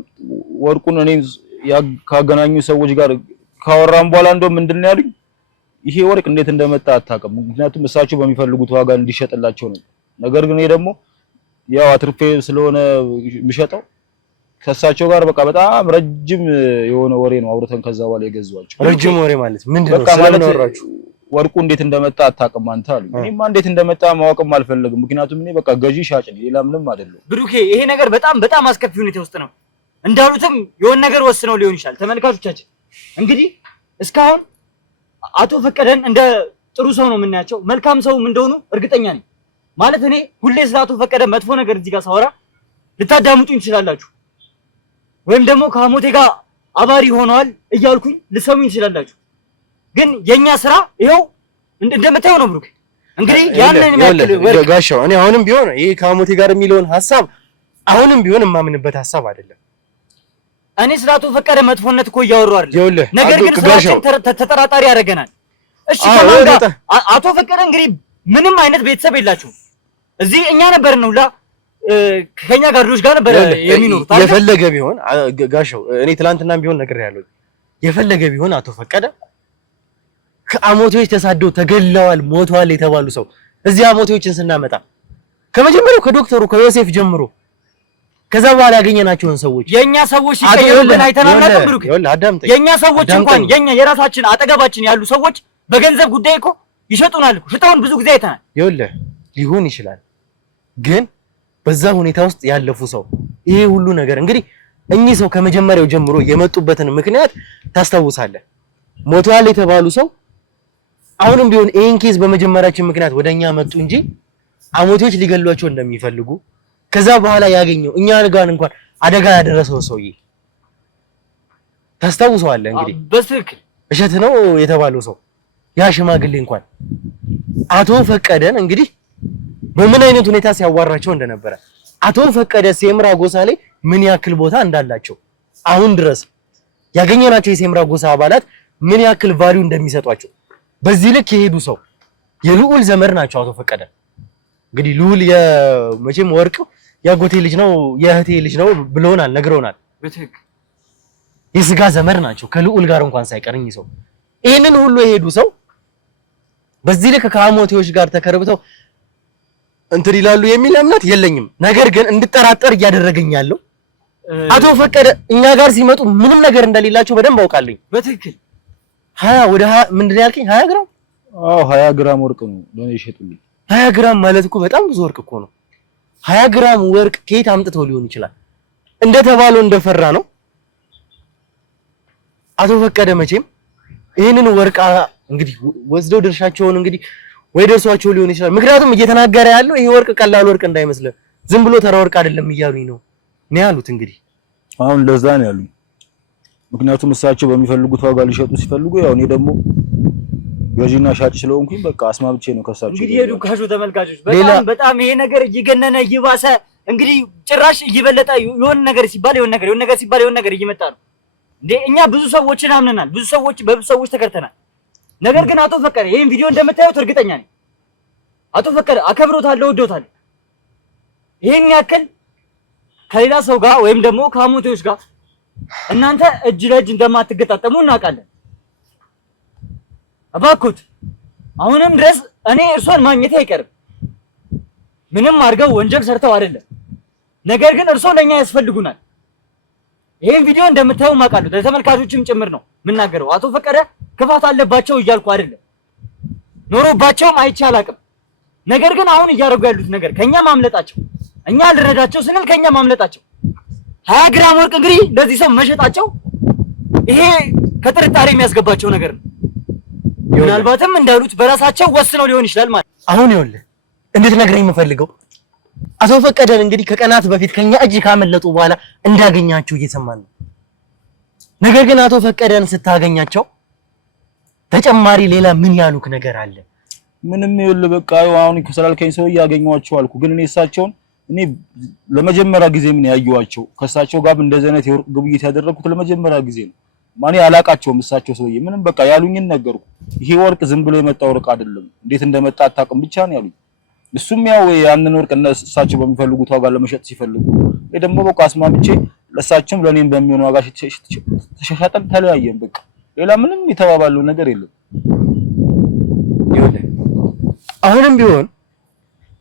ወርቁን እኔ ካገናኙ ሰዎች ጋር ካወራን በኋላ እንደውም ምንድነው ያሉኝ ይሄ ወርቅ እንዴት እንደመጣ አታውቅም። ምክንያቱም እሳቸው በሚፈልጉት ዋጋ እንዲሸጥላቸው ነው። ነገር ግን እኔ ደግሞ ያው አትርፌ ስለሆነ የሚሸጠው ከእሳቸው ጋር በቃ በጣም ረጅም የሆነ ወሬ ነው አውርተን ከዛ በኋላ የገዛኋቸው። ረጅም ወሬ ማለት ምንድነው? ስለምን አወራችሁ? ወርቁ እንዴት እንደመጣ አታውቅም አንተ አሉኝ። እኔማ እንዴት እንደመጣ ማወቅም አልፈልግም። ምክንያቱም እኔ በቃ ገዢ ሻጭ ነኝ፣ ሌላ ምንም አይደለም። ብሩኬ ይሄ ነገር በጣም አስከፊ ሁኔታ ውስጥ ነው። እንዳሉትም የሆነ ነገር ወስነው ሊሆን ይችላል። ተመልካቾቻችን እንግዲህ እስካሁን አቶ ፈቀደን እንደ ጥሩ ሰው ነው የምናያቸው፣ መልካም ሰውም እንደሆኑ እርግጠኛ ነኝ። ማለት እኔ ሁሌ ስለ አቶ ፈቀደ መጥፎ ነገር እዚህ ጋር ሳወራ ልታዳምጡኝ ትችላላችሁ፣ ወይም ደግሞ ከሐሞቴ ጋር አባሪ ሆነዋል እያልኩኝ ልሰሙኝ ትችላላችሁ። ግን የኛ ስራ ይሄው እንደምታየው ነው ብሩክ። እንግዲህ ያንን የሚያክል ወርቅ ጋሻው እኔ አሁንም ቢሆን ይሄ ከሐሞቴ ጋር የሚለውን ሐሳብ አሁንም ቢሆን የማምንበት ሐሳብ አይደለም። እኔ ስለ አቶ ፈቀደ መጥፎነት እኮ እያወራሁ አይደለም። ነገር ግን ስራችን ተጠራጣሪ ያደርገናል። እሺ ከማን ጋር አቶ ፈቀደ እንግዲህ ምንም አይነት ቤተሰብ የላቸውም። እዚህ እኛ ነበርን ነው ከኛ ጋር ልጆች ጋር ነበር የሚኖሩት። የፈለገ ቢሆን ጋሻው እኔ ትላንትናም ቢሆን ነግሬያለሁ። የፈለገ ቢሆን አቶ ፈቀደ ከሐሞቴዎች ተሳደው ተገለዋል፣ ሞተዋል የተባሉ ሰው እዚህ ሐሞቴዎችን ስናመጣ ከመጀመሪያው ከዶክተሩ ከዮሴፍ ጀምሮ ከዛ በኋላ ያገኘናቸውን ሰዎች የኛ ሰዎች ሲቀየሩብን አይተናል። ብሩክ የኛ ሰዎች እንኳን የኛ የራሳችን አጠገባችን ያሉ ሰዎች በገንዘብ ጉዳይ እኮ ይሸጡናል እኮ ሽጠውን ብዙ ጊዜ አይተናል። ይኸውልህ ሊሆን ይችላል፣ ግን በዛ ሁኔታ ውስጥ ያለፉ ሰው ይሄ ሁሉ ነገር እንግዲህ እኚህ ሰው ከመጀመሪያው ጀምሮ የመጡበትን ምክንያት ታስታውሳለህ። ሞተዋል የተባሉ ሰው አሁንም ቢሆን ይሄን ኬዝ በመጀመሪያችን ምክንያት ወደኛ መጡ እንጂ ሐሞቴዎች ሊገሏቸው እንደሚፈልጉ ከዛ በኋላ ያገኘው እኛ ጋር እንኳን አደጋ ያደረሰው ሰውዬ ታስታውሰዋለህ። እንግዲህ በትክክል እሸት ነው የተባለው ሰው ያ ሽማግሌ እንኳን አቶ ፈቀደን እንግዲህ በምን አይነት ሁኔታ ሲያዋራቸው እንደነበረ አቶ ፈቀደ ሴምራ ጎሳ ላይ ምን ያክል ቦታ እንዳላቸው አሁን ድረስ ያገኘናቸው የሴምራ ጎሳ አባላት ምን ያክል ቫልዩ እንደሚሰጧቸው በዚህ ልክ የሄዱ ሰው የልዑል ዘመድ ናቸው አቶ ፈቀደ። እንግዲህ ልዑል የመቼም ወርቅ ያጎቴ ልጅ ነው የእህቴ ልጅ ነው ብለውናል፣ ነግረውናል። በትክክል የስጋ ዘመድ ናቸው ከልዑል ጋር እንኳን ሳይቀርኝ ሰው ይሄንን ሁሉ የሄዱ ሰው በዚህ ልክ ከሐሞቴዎች ጋር ተከርብተው እንትን ይላሉ የሚል እምነት የለኝም። ነገር ግን እንድጠራጠር እያደረገኝ ያለው አቶ ፈቀደ እኛ ጋር ሲመጡ ምንም ነገር እንደሌላቸው በደንብ አውቃለኝ። በትክክል 20 ወደ 20 ምንድነው ያልከኝ? 20 ግራም? አዎ 20 ግራም ወርቅ ነው ለኔ ይሸጡልኝ። 20 ግራም ማለት እኮ በጣም ብዙ ወርቅ እኮ ነው። 20 ግራም ወርቅ ከየት አምጥተው ሊሆን ይችላል? እንደተባለው እንደፈራ ነው አቶ ፈቀደ መቼም ይሄንን ወርቅ እንግዲህ ወስደው ድርሻቸውን እንግዲህ ወይ ደርሷቸው ሊሆን ይችላል። ምክንያቱም እየተናገረ ያለው ይሄ ወርቅ ቀላል ወርቅ እንዳይመስልህ ዝም ብሎ ተራ ወርቅ አይደለም እያሉኝ ነው ያሉት። እንግዲህ አሁን ለዛ ነው ያሉኝ። ምክንያቱም እሳቸው በሚፈልጉት ዋጋ ሊሸጡ ሲፈልጉ ያው እኔ ደግሞ ገዢና ሻጭ ስለሆንኩኝ በቃ አስማብቼ ነው ከሳቸው። እንግዲህ የዱካሹ ተመልካቾች በጣም ይሄ ነገር እየገነነ እየባሰ እንግዲህ ጭራሽ እየበለጠ የሆነ ነገር ሲባል የሆነ ነገር እየመጣ ነው እንዴ። እኛ ብዙ ሰዎችን አምነናል፣ በብዙ ሰዎች ተከርተናል። ነገር ግን አቶ ፈቀደ ይሄን ቪዲዮ እንደምታዩት እርግጠኛ ነኝ አቶ ፈቀደ አከብሮታለሁ፣ ወዶታለሁ። ይሄን ያክል ከሌላ ሰው ጋር ወይም ደግሞ ከሐሞቴዎች ጋር እናንተ እጅ ለእጅ እንደማትገጣጠሙ እናውቃለን። እባክዎት አሁንም ድረስ እኔ እርሶን ማግኘት አይቀርም። ምንም አድርገው ወንጀል ሰርተው አይደለም፣ ነገር ግን እርሶ ለኛ ያስፈልጉናል። ይሄን ቪዲዮ እንደምታዩ ማውቃለሁ፣ ለተመልካቾችም ጭምር ነው የምናገረው። አቶ ፈቀደ ክፋት አለባቸው እያልኩ አይደለም፣ ኖሮባቸውም አይቼ አላውቅም። ነገር ግን አሁን እያደረጉ ያሉት ነገር ከኛ ማምለጣቸው፣ እኛ ልረዳቸው ስንል ከኛ ማምለጣቸው 20 ግራም ወርቅ እንግዲህ ለዚህ ሰው መሸጣቸው ይሄ ከጥርጣሬ የሚያስገባቸው ነገር ነው። ምናልባትም እንዳሉት በራሳቸው ወስነው ሊሆን ይችላል ማለት። አሁን ይኸውልህ እንድትነግረኝ የምፈልገው አቶ ፈቀደን እንግዲህ ከቀናት በፊት ከኛ እጅ ካመለጡ በኋላ እንዳገኛችሁ እየሰማን ነው። ነገር ግን አቶ ፈቀደን ስታገኛቸው ተጨማሪ ሌላ ምን ያሉክ ነገር አለ? ምንም ይኸውልህ በቃ አሁን ከሰላልከኝ ሰው ያገኘዋቸው አልኩ። ግን እኔ እሳቸውን ለመጀመሪያ ጊዜ ምን ያየዋቸው ከእሳቸው ጋር እንደዚህ አይነት የወርቅ ግብይት ያደረኩት ለመጀመሪያ ጊዜ ነው። ማን ያላቃቸውም እሳቸው ሰውዬ ምንም በቃ ያሉኝን ነገርኩ። ይሄ ወርቅ ዝም ብሎ የመጣ ወርቅ አይደለም፣ እንዴት እንደመጣ አታውቅም ብቻ ነው ያሉኝ። እሱም ያው ያንን ወርቅ እሳቸው በሚፈልጉት ዋጋ ለመሸጥ ሲፈልጉ ደግሞ በቃ አስማምቼ ለእሳቸውም ለኔም በሚሆን ዋጋ ተሻሻጠን ተለያየን። በቃ ሌላ ምንም የተባባለው ነገር የለም። ይኸውልህ አሁንም ቢሆን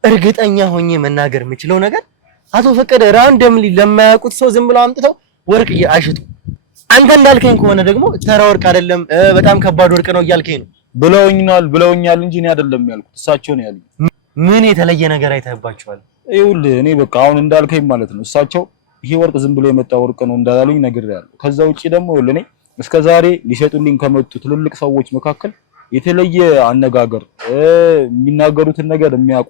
እርግጠኛ ሆኜ መናገር የምችለው ነገር አቶ ፈቀደ ራንደምሊ ለማያውቁት ሰው ዝም ብለው አምጥተው ወርቅ አይሽጡ። አንተ እንዳልከኝ ከሆነ ደግሞ ተራ ወርቅ አይደለም በጣም ከባድ ወርቅ ነው እያልከኝ ነው። ብለውኛል እንጂ እኔ አይደለም ያልኩት እሳቸው ነው ያሉኝ። ምን የተለየ ነገር አይተህባቸዋል? ይኸውልህ እኔ በቃ አሁን እንዳልከኝ ማለት ነው እሳቸው ይሄ ወርቅ ዝም ብሎ የመጣ ወርቅ ነው እንዳላሉኝ ነግሬያለሁ። ከዛ ውጪ ደግሞ ይኸውልህ እኔ እስከዛሬ ሊሸጡልኝ ከመጡ ትልልቅ ሰዎች መካከል የተለየ አነጋገር የሚናገሩትን ነገር የሚያውቁ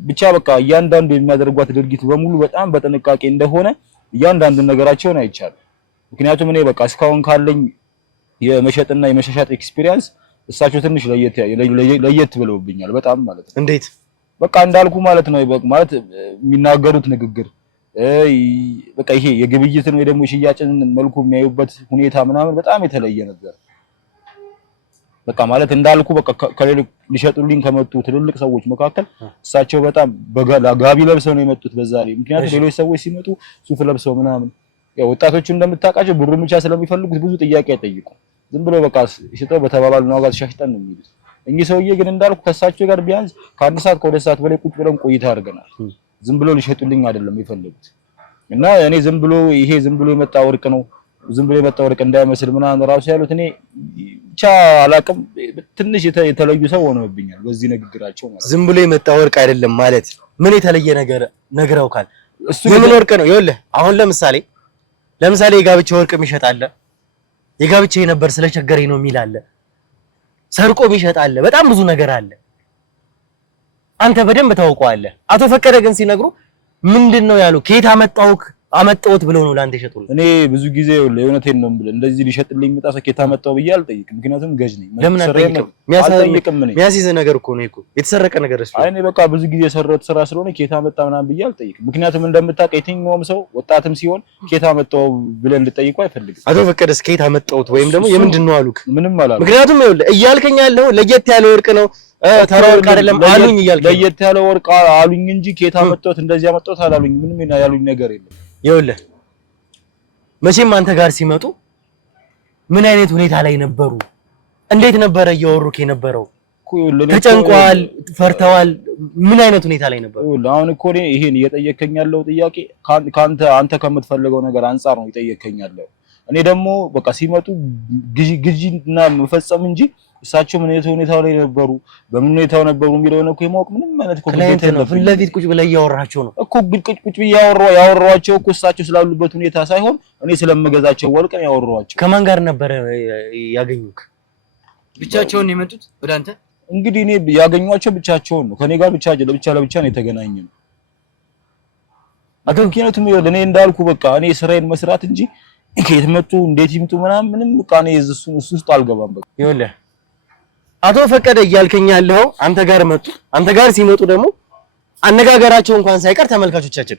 ብቻ በቃ እያንዳንዱ የሚያደርጓት ድርጊት በሙሉ በጣም በጥንቃቄ እንደሆነ እያንዳንዱን ነገራቸውን አይቻለሁ። ምክንያቱም እኔ በቃ እስካሁን ካለኝ የመሸጥና የመሻሻጥ ኤክስፒሪየንስ እሳቸው ትንሽ ለየት ብለውብኛል በጣም ማለት ነው። እንዴት? በቃ እንዳልኩ ማለት ነው ማለት የሚናገሩት ንግግር በቃ ይሄ የግብይትን ወይ ደግሞ ሽያጭን መልኩ የሚያዩበት ሁኔታ ምናምን በጣም የተለየ ነበር። በቃ ማለት እንዳልኩ በቃ ከሌሎች ሊሸጡልኝ ከመጡ ትልልቅ ሰዎች መካከል እሳቸው በጣም ጋቢ ለብሰው ነው የመጡት በዛ ላይ። ምክንያቱም ሌሎች ሰዎች ሲመጡ ሱፍ ለብሰው ምናምን ያው ወጣቶቹ እንደምታውቃቸው ብሩን ብቻ ስለሚፈልጉት ብዙ ጥያቄ አይጠይቁም። ዝም ብሎ በቃ ሽጠው በተባባልን ዋጋ ተሻሽጠን ነው የሚሉት። እኚህ ሰውዬ ግን እንዳልኩ ከእሳቸው ጋር ቢያንስ ከአንድ ሰዓት ከሁለት ሰዓት በላይ ቁጭ ብለን ቆይታ አድርገናል። ዝም ብሎ ሊሸጡልኝ አይደለም የፈለጉት እና እኔ ዝም ብሎ የመጣ ወርቅ ነው ዝም ብሎ የመጣ ወርቅ እንዳይመስል ምናምን ራሱ ያሉት እኔ ብቻ አላቅም ትንሽ የተለዩ ሰው ሆነውብኛል በዚህ ንግግራቸው ማለት። ዝም ብሎ የመጣ ወርቅ አይደለም ማለት ምን የተለየ ነገር ነግረውካል? እሱ ምን ወርቅ ነው? ይኸውልህ አሁን ለምሳሌ የጋብቻ ወርቅ የሚሸጥ አለ፣ የጋብቻ ነበር ስለቸገረኝ ነው የሚል አለ፣ ሰርቆ የሚሸጥ አለ፣ በጣም ብዙ ነገር አለ። አንተ በደንብ ታውቀዋለህ። አቶ ፈቀደ ግን ሲነግሩ ምንድነው ያሉ? ከየት አመጣሁት ብለው ነው ላንተ ይሸጡልኝ። እኔ ብዙ ጊዜ የእውነቴን ነው የምልህ እንደዚህ ሊሸጥልኝ የሚመጣ ሰው ከየት አመጣሁ ብዬ አልጠይቅም። ምክንያቱም ገዥ ነኝ። ለምን አልጠይቅም? የሚያስይዝህ ነገር እኮ ነው የተሰረቀ ነገር እሱ። እኔ በቃ ብዙ ጊዜ የሰራሁት ስራ ስለሆነ ከየት አመጣ ምናምን ብዬ አልጠይቅም። ምክንያቱም እንደምታውቅ የትኛውም ሰው ወጣትም ሲሆን ከየት አመጣሁ ብለህ እንድጠይቀው አይፈልግም። አቶ ፈቀደስ ከየት አመጣሁት ወይም ደግሞ የምንድን ነው አሉክ? ምንም አላሉም። ምክንያቱም ይኸውልህ እያልከኝ ያለው ለየት ያለ ወርቅ ነው ተራ ወርቅ አይደለም አሉኝ እያልከኝ። ለየት ያለ ወርቅ አሉኝ እንጂ ከየት አመጣሁት እንደዚህ አመጣሁት አላሉኝ። ምንም ያሉኝ ነገር የለም። ይኸውልህ መቼም አንተ ጋር ሲመጡ ምን አይነት ሁኔታ ላይ ነበሩ? እንዴት ነበረ እያወሩክ የነበረው? ተጨንቀዋል? ፈርተዋል? ምን አይነት ሁኔታ ላይ ነበሩ? አሁን እኮ ይሄን እየጠየከኝ ያለው ጥያቄ አንተ ከምትፈልገው ነገር አንፃር ነው እየጠየከኝ ያለው። እኔ ደግሞ በቃ ሲመጡ ግዢና መፈጸም እንጂ እሳቸው ምን አይነት ሁኔታው ላይ ነበሩ በምን ሁኔታው ነበሩ የሚለው ነው እኮ የማወቅ ምንም አይነት ኮንቴንት ነው። ፊት ለፊት ቁጭ ብለህ እያወራቸው ነው እኮ ቁጭ ብዬ ያወራኋቸው እኮ እሳቸው ስላሉበት ሁኔታ ሳይሆን እኔ ስለምገዛቸው ወርቅ ነው ያወራኋቸው። ከማን ጋር ነበረ ያገኙክ? ብቻቸውን ነው የመጡት ወደ አንተ? እንግዲህ እኔ ያገኟቸው ብቻቸውን ነው። ከኔ ጋር ለብቻ ነው የተገናኘነው። ምክንያቱም እኔ እንዳልኩ በቃ እኔ ስራዬን መስራት እንጂ ከየት መጡ እንዴት ይምጡ ምንም በቃ እኔ እሱ ውስጥ አልገባም። በቃ ይኸውልህ አቶ ፈቀደ እያልከኝ ያለው አንተ ጋር መጡ። አንተ ጋር ሲመጡ ደግሞ አነጋገራቸው እንኳን ሳይቀር ተመልካቾቻችን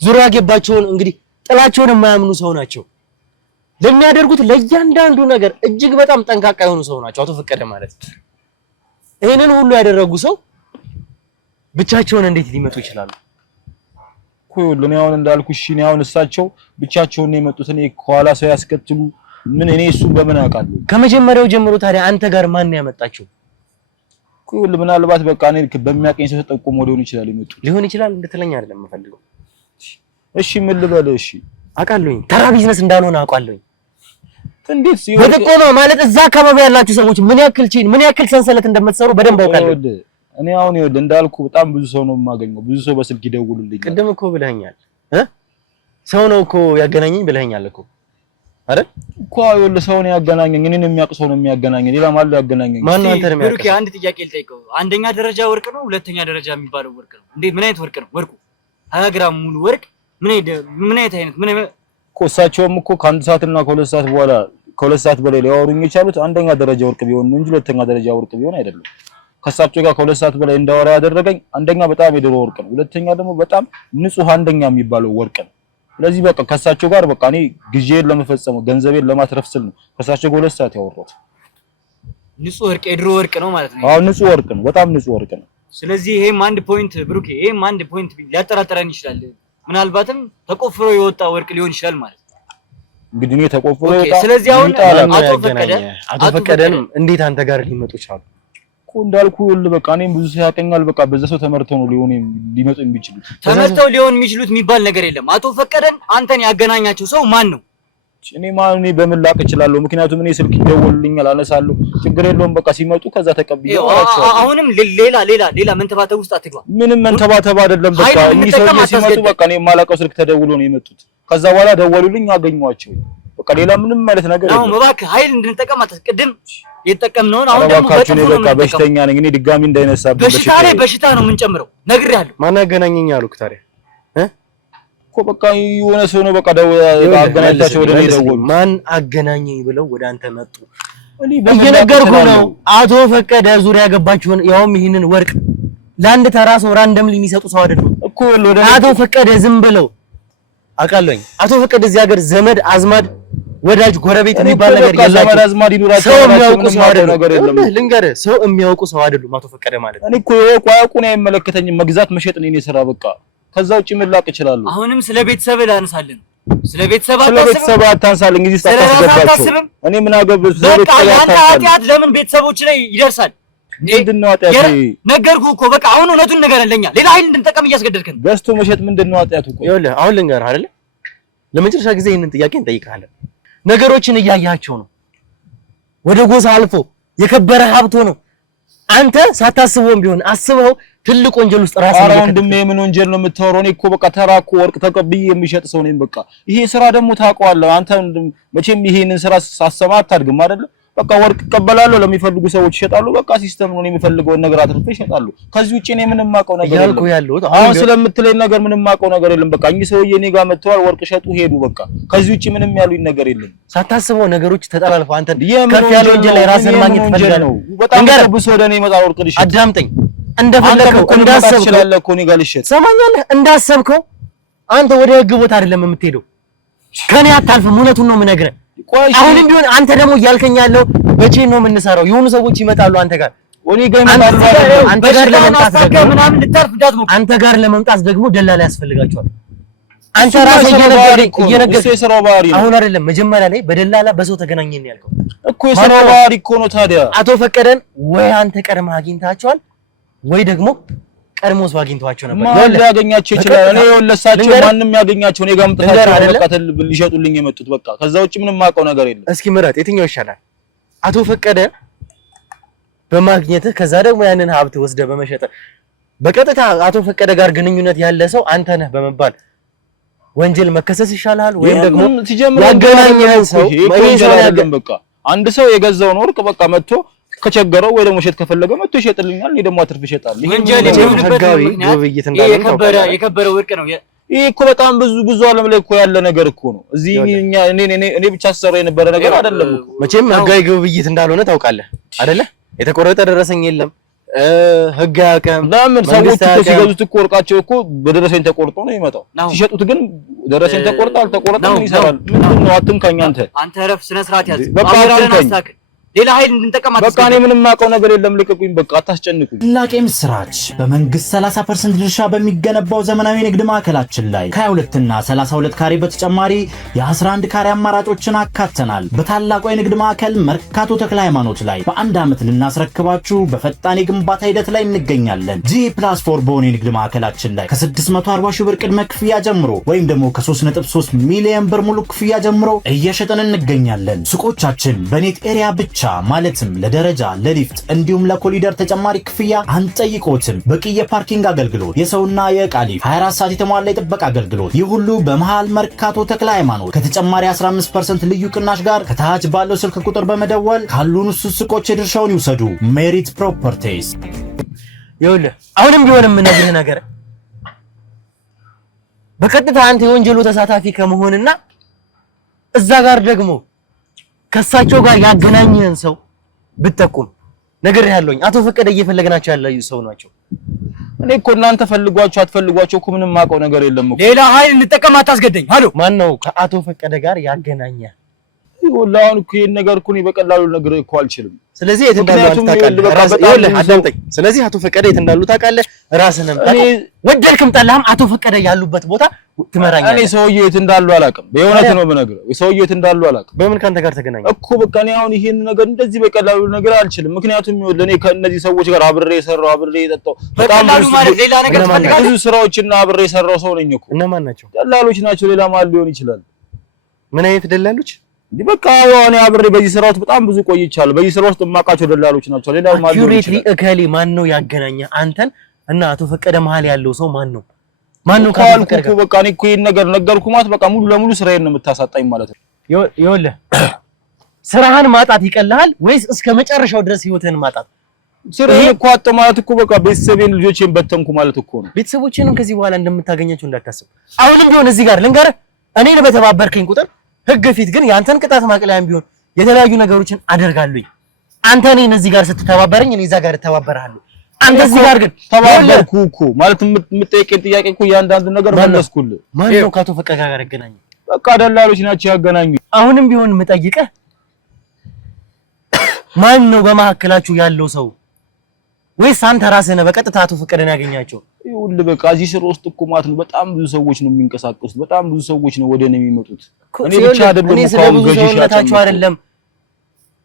ዙሪያ ገባቸውን እንግዲህ ጥላቸውን የማያምኑ ሰው ናቸው። ለሚያደርጉት ለእያንዳንዱ ነገር እጅግ በጣም ጠንቃቃ የሆኑ ሰው ናቸው አቶ ፈቀደ ማለት። ይሄንን ሁሉ ያደረጉ ሰው ብቻቸውን እንዴት ሊመጡ ይችላሉ? ለኔ አሁን እንዳልኩሽ እኔ አሁን እሳቸው ብቻቸውን ነው የመጡት። እኔ ከኋላ ሰው ያስከትሉ እኔ እሱን በምን አውቃለሁ? ከመጀመሪያው ጀምሮ ታዲያ አንተ ጋር ማን ያመጣቸው? ምናልባት በቃ እኔ በሚያቀኝ ሰው ተጠቆሞ ሊሆን ይችላል እንድትለኝ አይደለም የምፈልገው። እሺ ምን ልበል? እሺ አውቃለሁኝ ተራ ቢዝነስ እንዳልሆነ አውቃለሁኝ። እንዴት ሲሆን በጥቆማ ማለት እዛ አካባቢ ያላችሁ ሰዎች ምን ያክል ሰንሰለት እንደምትሰሩ በደንብ አውቃለሁ። እኔ አሁን እንዳልኩ በጣም ብዙ ሰው ነው የማገኘው። ብዙ ሰው በስልክ ይደውሉልኛል። ቅድም እኮ ብለኸኛል ሰው ነው እኮ ያገናኘኝ ብለኸኛል እኮ አይደል? እኮ ሰው ነው ያገናኘኝ። እኔን የሚያውቅ ሰው ነው የሚያገናኘኝ። ሌላ ማለት ያገናኘኝ ማን ነው? አንተ ነው የሚያውቅ። ብሩክ አንድ ጥያቄ ልጠይቀው። አንደኛ ደረጃ ወርቅ ነው፣ ሁለተኛ ደረጃ የሚባለው ወርቅ ነው። እንዴት ምን አይነት ወርቅ ነው ወርቁ? 20 ግራም ሙሉ ወርቅ ምን አይነት እኮ እሳቸውም እኮ ከአንድ ሰዓትና ከሁለት ሰዓት በላይ ሊያወሩኝ የቻሉት አንደኛ ደረጃ ወርቅ ቢሆን ነው እንጂ ሁለተኛ ደረጃ ወርቅ ቢሆን አይደለም። ከእሳቸው ጋር ከሁለት ሰዓት በላይ እንዳወራ ያደረገኝ አንደኛ በጣም የድሮ ወርቅ ነው፣ ሁለተኛ ደግሞ በጣም ንጹህ አንደኛ የሚባለው ወርቅ ነው። ስለዚህ በቃ ከእሳቸው ጋር በቃ እኔ ግዢዬን ለመፈጸም ገንዘቤን ለማትረፍ ስል ነው ከእሳቸው ጋር ሁለት ሰዓት ያወራሁት። ንጹህ ወርቅ የድሮ ወርቅ ነው ማለት ነው? አዎ ንጹህ ወርቅ ነው፣ በጣም ንጹህ ወርቅ ነው። ስለዚህ ይሄም አንድ ፖይንት ብሩኬ፣ ይሄም አንድ ፖይንት ሊያጠራጥረን ይችላል። ምናልባትም ተቆፍሮ የወጣ ወርቅ ሊሆን ይችላል ማለት ነው። እንግዲህ ነው ተቆፍሮ የወጣ። ስለዚህ አሁን አቶ ፈቀደን እንዴት አንተ ጋር ሊመጡ ቻሉ? እኮ እንዳልኩ በቃ እኔም ብዙ ሰው ያቀኛል። በቃ በዛ ሰው ተመርተው ነው ሊመጡ የሚችሉት። ተመርተው ሊሆን የሚችሉት የሚባል ነገር የለም። አቶ ፈቀደን አንተን ያገናኛቸው ሰው ማን ነው? እኔ በምን ላቅ እችላለሁ? ምክንያቱም እኔ ስልክ ይደወልልኛል፣ አነሳለሁ። ችግር የለውም በቃ ሲመጡ ከዛ ተቀብዬ አወራቸዋለሁ። አሁንም ሌላ መንተባተብ ውስጥ አትግባ። ምንም መንተባተብ አይደለም። በቃ እኚህ ሰውዬ ሲመጡ በቃ እኔ የማላውቀው ስልክ ተደውሎ ነው የመጡት። ከዛ በኋላ ደወሉልኝ፣ አገኘኋቸው። በቃ ሌላ ምንም ማለት ነገር የለም። አሁን እባክህ ኃይል እንድንጠቀም አትቀድም። የተጠቀምነውን አሁን ደግሞ በቃ በሽተኛ ነኝ እኔ ድጋሚ እንዳይነሳብኝ በሽታ ነው የምንጨምረው። ነግሬሃለሁ። ማን ያገናኘኝ አሉክ ታዲያ? እኮ በቃ የሆነ ሰው ነው በቃ አገናኝታቸው ወደ እኔ ደወሉ። ማን አገናኘኝ ብለው ወደ አንተ መጡ? እየነገርኩህ ነው። አቶ ፈቀደ ዙሪያ ገባችሁን? ያውም ይሄንን ወርቅ ለአንድ ተራ ሰው ራንደምሊ የሚሰጡ ሰው አይደሉም እኮ ወደ አቶ ፈቀደ ዝም ብለው አውቃለሁኝ። አቶ ፈቀደ እዚህ ሀገር ዘመድ አዝማድ ወዳጅ ጎረቤት የሚባል ነገር የላቸውም። ዘመድ አዝማድ ይኑራቸው የሚያውቁ ሰው አይደሉም። ነገር የለም። ልንገርህ፣ ሰው የሚያውቁ ሰው አይደሉም አቶ ፈቀደ ማለት። እኔ እኮ ያውቁን አይመለከተኝም። መግዛት መሸጥ ነው የኔ ስራ በቃ። ከዛ ውጪ ምን ላቅ እችላለሁ? አሁንም ስለ ቤተሰብ ላነሳለን። ስለ ቤተሰብ አታንሳልኝ። እዚህ ስታስገባቸው እኔ ምን አገባኝ? በቃ ያንተ ኃጢአት ለምን ቤተሰቦች ላይ ይደርሳል? ምንድነው ኃጢአቱ? ነገርኩህ እኮ በቃ አሁን እውነቱን ንገረን። ለኛ ሌላ ኃይል እንድንጠቀም እያስገደድከን። ገዝቶ መሸጥ ምንድነው ኃጢአቱ? እኮ ይኸውልህ አሁን ልንገርህ አይደለ፣ ለመጨረሻ ጊዜ ይሄንን ጥያቄ እንጠይቃለን። ነገሮችን እያያቸው ነው። ወደ ጎሳ አልፎ የከበረ ሀብቶ ነው። አንተ ሳታስበውም ቢሆን አስበው ትልቅ ወንጀል ውስጥ ራስህ ነው። ወንድሜ ምን ወንጀል ነው የምታወራው? እኔ እኮ በቃ ተራ እኮ ወርቅ ተቀብዬ የሚሸጥ ሰው ነኝ። በቃ ይሄ ስራ ደግሞ ታውቀዋለህ አንተ። መቼም ይሄንን ስራ ሳሰማ አታድግም አይደለ? በቃ ወርቅ እቀበላለሁ፣ ለሚፈልጉ ሰዎች ይሸጣሉ። በቃ ሲስተም ነው። የሚፈልገውን ነገር አትርፎ ይሸጣሉ። ከዚህ ውጪ እኔ ምንም ማውቀው ነገር የለም። አሁን ስለምትለኝ ነገር ምንም ማውቀው ነገር የለም። በቃ እኚህ ሰውዬ እኔ ጋር መጥተዋል፣ ወርቅ ሸጡ፣ ሄዱ። በቃ ከዚህ ውጪ ምንም ያሉኝ ነገር የለም። ሳታስበው ነገሮች ተጠላልፈው አንተ ከፍ ያለ ወንጀል ላይ ራስን ማግኘት ፈልጋለህ። በጣም ተብሶ ወደ እኔ ይመጣል ወርቅ ልሽጥ። አዳምጠኝ። እንደፈለከው እንዳሰብከው እኮ እኔ ጋር ልሽጥ። ሰማኛለህ? እንዳሰብከው አንተ ወደ ህግ ቦታ አይደለም የምትሄደው። ከኔ አታልፍም። እውነቱን ነው የምነግርህ። አሁንም ቢሆን አንተ ደግሞ እያልከኝ ያለው መቼ ነው የምንሰራው? የሆኑ ሰዎች ይመጣሉ አንተ ጋር አንተ ጋር ለመምጣት ደግሞ ደላላ ያስፈልጋቸዋል። አንተ ራስህ እየነገርከኝ አሁን አይደለም መጀመሪያ ላይ በደላላ በሰው ተገናኘን ያልከው እኮ የሥራው ባህሪ እኮ ነው። ታዲያ አቶ ፈቀደን ወይ አንተ ቀድመህ አግኝታቸዋል ወይ ደግሞ ቀድሞስ አግኝተዋቸው ነበር። ማን ሊያገኛቸው ይችላል? እኔ ወለሳቸው ማንም ያገኛቸው እኔ ጋር መጥታቸው ወረቀት ሊሸጡልኝ የመጡት በቃ። ከዛ ውጪ ምንም ማውቀው ነገር የለም። እስኪ ምረጥ፣ የትኛው ይሻላል? አቶ ፈቀደ በማግኘትህ ከዛ ደግሞ ያንን ሀብት ወስደህ በመሸጥ በቀጥታ አቶ ፈቀደ ጋር ግንኙነት ያለ ሰው አንተ ነህ በመባል ወንጀል መከሰስ ይሻላል ወይም ደግሞ ያገናኘህን ሰው በቃ አንድ ሰው የገዛውን ወርቅ በቃ መጥቶ ከቸገረው ወይ ደግሞ ሸጥ ከፈለገ መጥቶ ይሸጥልኛል። እኔ ደግሞ አትርፍ ይሸጣል። ወንጀል ህጋዊ ግብይት እንዳለ የከበረ ወርቅ ነው። ይሄ እኮ በጣም ብዙ ዓለም ላይ እኮ ያለ ነገር እኮ ነው። እዚህ እኔ ብቻ ሰራ የነበረ ነገር አይደለም እኮ። መቼም ህጋዊ ግብይት እንዳልሆነ ታውቃለህ አይደለ? የተቆረጠ ደረሰኝ የለም። ህግ አያውቅም። ለምን ሰዎች እኮ ሲገዙት እኮ ወርቃቸው እኮ በደረሰኝ ተቆርጦ ነው የሚመጣው። ሲሸጡት ግን ደረሰኝ ተቆርጣ አልተቆረጠ ምን ይሰራል? ምንድን ነው? አትንካኝ አንተ ረፍ ስነ ስርዓት ያዝ። በቃ አስተካክል። ሌላ ኃይል እንድንጠቀም በቃ እኔ ምንም ማውቀው ነገር የለም። ልቀቁኝ በቃ አታስጨንቁኝ። ታላቅ ምስራች! በመንግስት 30% ድርሻ በሚገነባው ዘመናዊ ንግድ ማዕከላችን ላይ ከ22 እና 32 ካሬ በተጨማሪ የ11 ካሬ አማራጮችን አካተናል። በታላቁ የንግድ ማዕከል መርካቶ ተክለ ሃይማኖት ላይ በአንድ ዓመት ልናስረክባችሁ በፈጣን የግንባታ ሂደት ላይ እንገኛለን። G+4 በሆነ የንግድ ማዕከላችን ላይ ከ640 ሺህ ብር ቅድመ ክፍያ ጀምሮ ወይም ደግሞ ከ3.3 ሚሊዮን ብር ሙሉ ክፍያ ጀምሮ እየሸጠን እንገኛለን። ሱቆቻችን በኔት ኤሪያ ብቻ ማለትም ለደረጃ ለሊፍት እንዲሁም ለኮሊደር ተጨማሪ ክፍያ አንጠይቆትም። በቂ የፓርኪንግ አገልግሎት፣ የሰውና የዕቃ ሊፍት፣ 24 ሰዓት የተሟላ የጥበቃ አገልግሎት፣ ይህ ሁሉ በመሃል መርካቶ ተክለ ሃይማኖት ከተጨማሪ 15% ልዩ ቅናሽ ጋር ከታች ባለው ስልክ ቁጥር በመደወል ካሉን ሱቆች የድርሻውን ይውሰዱ። ሜሪት ፕሮፐርቲስ። ይኸውልህ አሁንም ቢሆንም የምነግርህ ነገር በቀጥታ አንተ የወንጀሉ ተሳታፊ ከመሆንና እዛ ጋር ደግሞ ከሳቸው ጋር ያገናኘን ሰው ብትጠቁም ነገር ያለውኝ አቶ ፈቀደ እየፈለግናቸው ያለው ሰው ናቸው። እኔ እኮ እናንተ ፈልጓቸው አትፈልጓቸው እኮ ምንም ማውቀው ነገር የለም እኮ። ሌላ ኃይል እንጠቀም አታስገደኝ። አሎ ማን ነው ከአቶ ፈቀደ ጋር ያገናኛል? ወላሂ እኮ ይሄን ነገር እኮ ነው በቀላሉ ነገር እኮ አልችልም። ስለዚህ የት እንዳሉ ታውቃለህ። አዳምጠኝ። ስለዚህ አቶ ፈቀደ የት እንዳሉ ታውቃለህ። ራስህንም ወደድክም ጠላህም አቶ ፈቀደ ያሉበት ቦታ ትመራኛለህ። እኔ ሰውዬው የት እንዳሉ አላውቅም። በእውነት ነው የምነግርህ። ሰውዬው የት እንዳሉ አላውቅም። በምን ካንተ ጋር ተገናኘ እኮ በቃ እኔ አሁን ይሄን ነገር እንደዚህ በቀላሉ ነገር አልችልም። ምክንያቱም ይኸውልህ እኔ ከእነዚህ ሰዎች ጋር አብሬ የሰራው አብሬ የጠጣው በጣም ሌላ ነገር ብዙ ስራዎችና አብሬ የሰራው ሰው ነኝ እኮ። እነማን ናቸው? ደላሎች ናቸው። ሌላ ማን ሊሆን ይችላል? ምን አይነት ደላሎች? በቃ እኔ አብሬ በዚህ ስራ ውስጥ በጣም ብዙ ቆይቻለሁ። በዚህ ስራ ውስጥ የማውቃቸው ደላሎች ናቸው። ሌላ ማን ሊሆን ይችላል? እከሌ ማን ነው ያገናኘህ አንተን እና አቶ ፈቀደ መሀል ያለው ሰው ማን ነው? ማን ነው ካልኩ በቃ እኔ እኮ ይሄን ነገር ነገርኩ ማለት በቃ ሙሉ ለሙሉ ስራዬን ነው የምታሳጣኝ ማለት ነው። ይኸውልህ ስራህን ማጣት ይቀልሃል ወይስ እስከ መጨረሻው ድረስ ህይወትህን ማጣት? ስራዬን እኮ አጣሁ ማለት እኮ በቃ ቤተሰቤን ልጆቼን በተንኩ ማለት እኮ ነው። ቤተሰቦችንም ከዚህ በኋላ እንደምታገኛቸው እንዳታስብ። አሁንም ቢሆን እዚህ ጋር ልንገርህ፣ እኔን በተባበርከኝ ቁጥር ህግ ፊት ግን ያንተን ቅጣት ማቅለያም ቢሆን የተለያዩ ነገሮችን አደርጋለሁ። አንተ እኔን እዚህ ጋር ስትተባበረኝ እኔ እዛ ጋር እተባበርሃለሁ። አንተ እዚህ ጋር ግን ተባበርኩ እኮ ማለት የምትጠይቀኝ ጥያቄ እኮ ያንዳንዱ ነገር መለስኩልህ። ማን ነው ከአቶ ፈቀደ ጋር ያገናኘ? በቃ ደላሎች ናቸው ያገናኙ። አሁንም ቢሆን የምጠይቅህ ማን ነው በመካከላችሁ ያለው ሰው? ወይስ አንተ ራስህ ነህ በቀጥታ አቶ ፈቀደን ያገኛቸው? ይኸውልህ በቃ እዚህ ስራ ውስጥ እኮ ማለት ነው በጣም ብዙ ሰዎች ነው የሚንቀሳቀሱት። በጣም ብዙ ሰዎች ነው ወደ እኔ የሚመጡት። እኔ ብቻ አይደለም እኮ አሁን ገዢሻቸው አይደለም።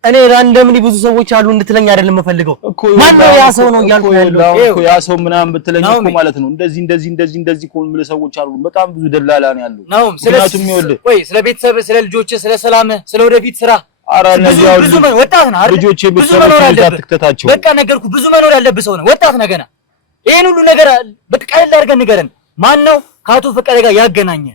እኔ ራንደምሊ ብዙ ሰዎች አሉ እንድትለኝ አይደለም የምፈልገው። ማን ነው ያ ሰው ነው እያልኩ ያለው እኮ ያ ሰው ምናምን ብትለኝ እኮ ማለት ነው እንደዚህ እኮ የምልህ ሰዎች አሉ። በጣም ብዙ ደላላ ነው ያለው። ምክንያቱም ይኸውልህ ወይ ስለ ቤተሰብ፣ ስለ ልጆች፣ ስለ ሰላምህ፣ ስለ ወደፊት ስራ ኧረ እነዚህ አሁን ብዙ ወጣት ነህ አይደል? ልጆቼ ቤተሰቦቼ እንዳትከታቸው በቃ ነገርኩህ። ብዙ መኖር ያለብህ ሰው ነህ። ወጣት ነህ ገና። ይሄን ሁሉ ነገር በቃ ቀለል አድርገን ንገረን። ማን ነው ከአቶ ፈቀደ ጋር ያገናኘ?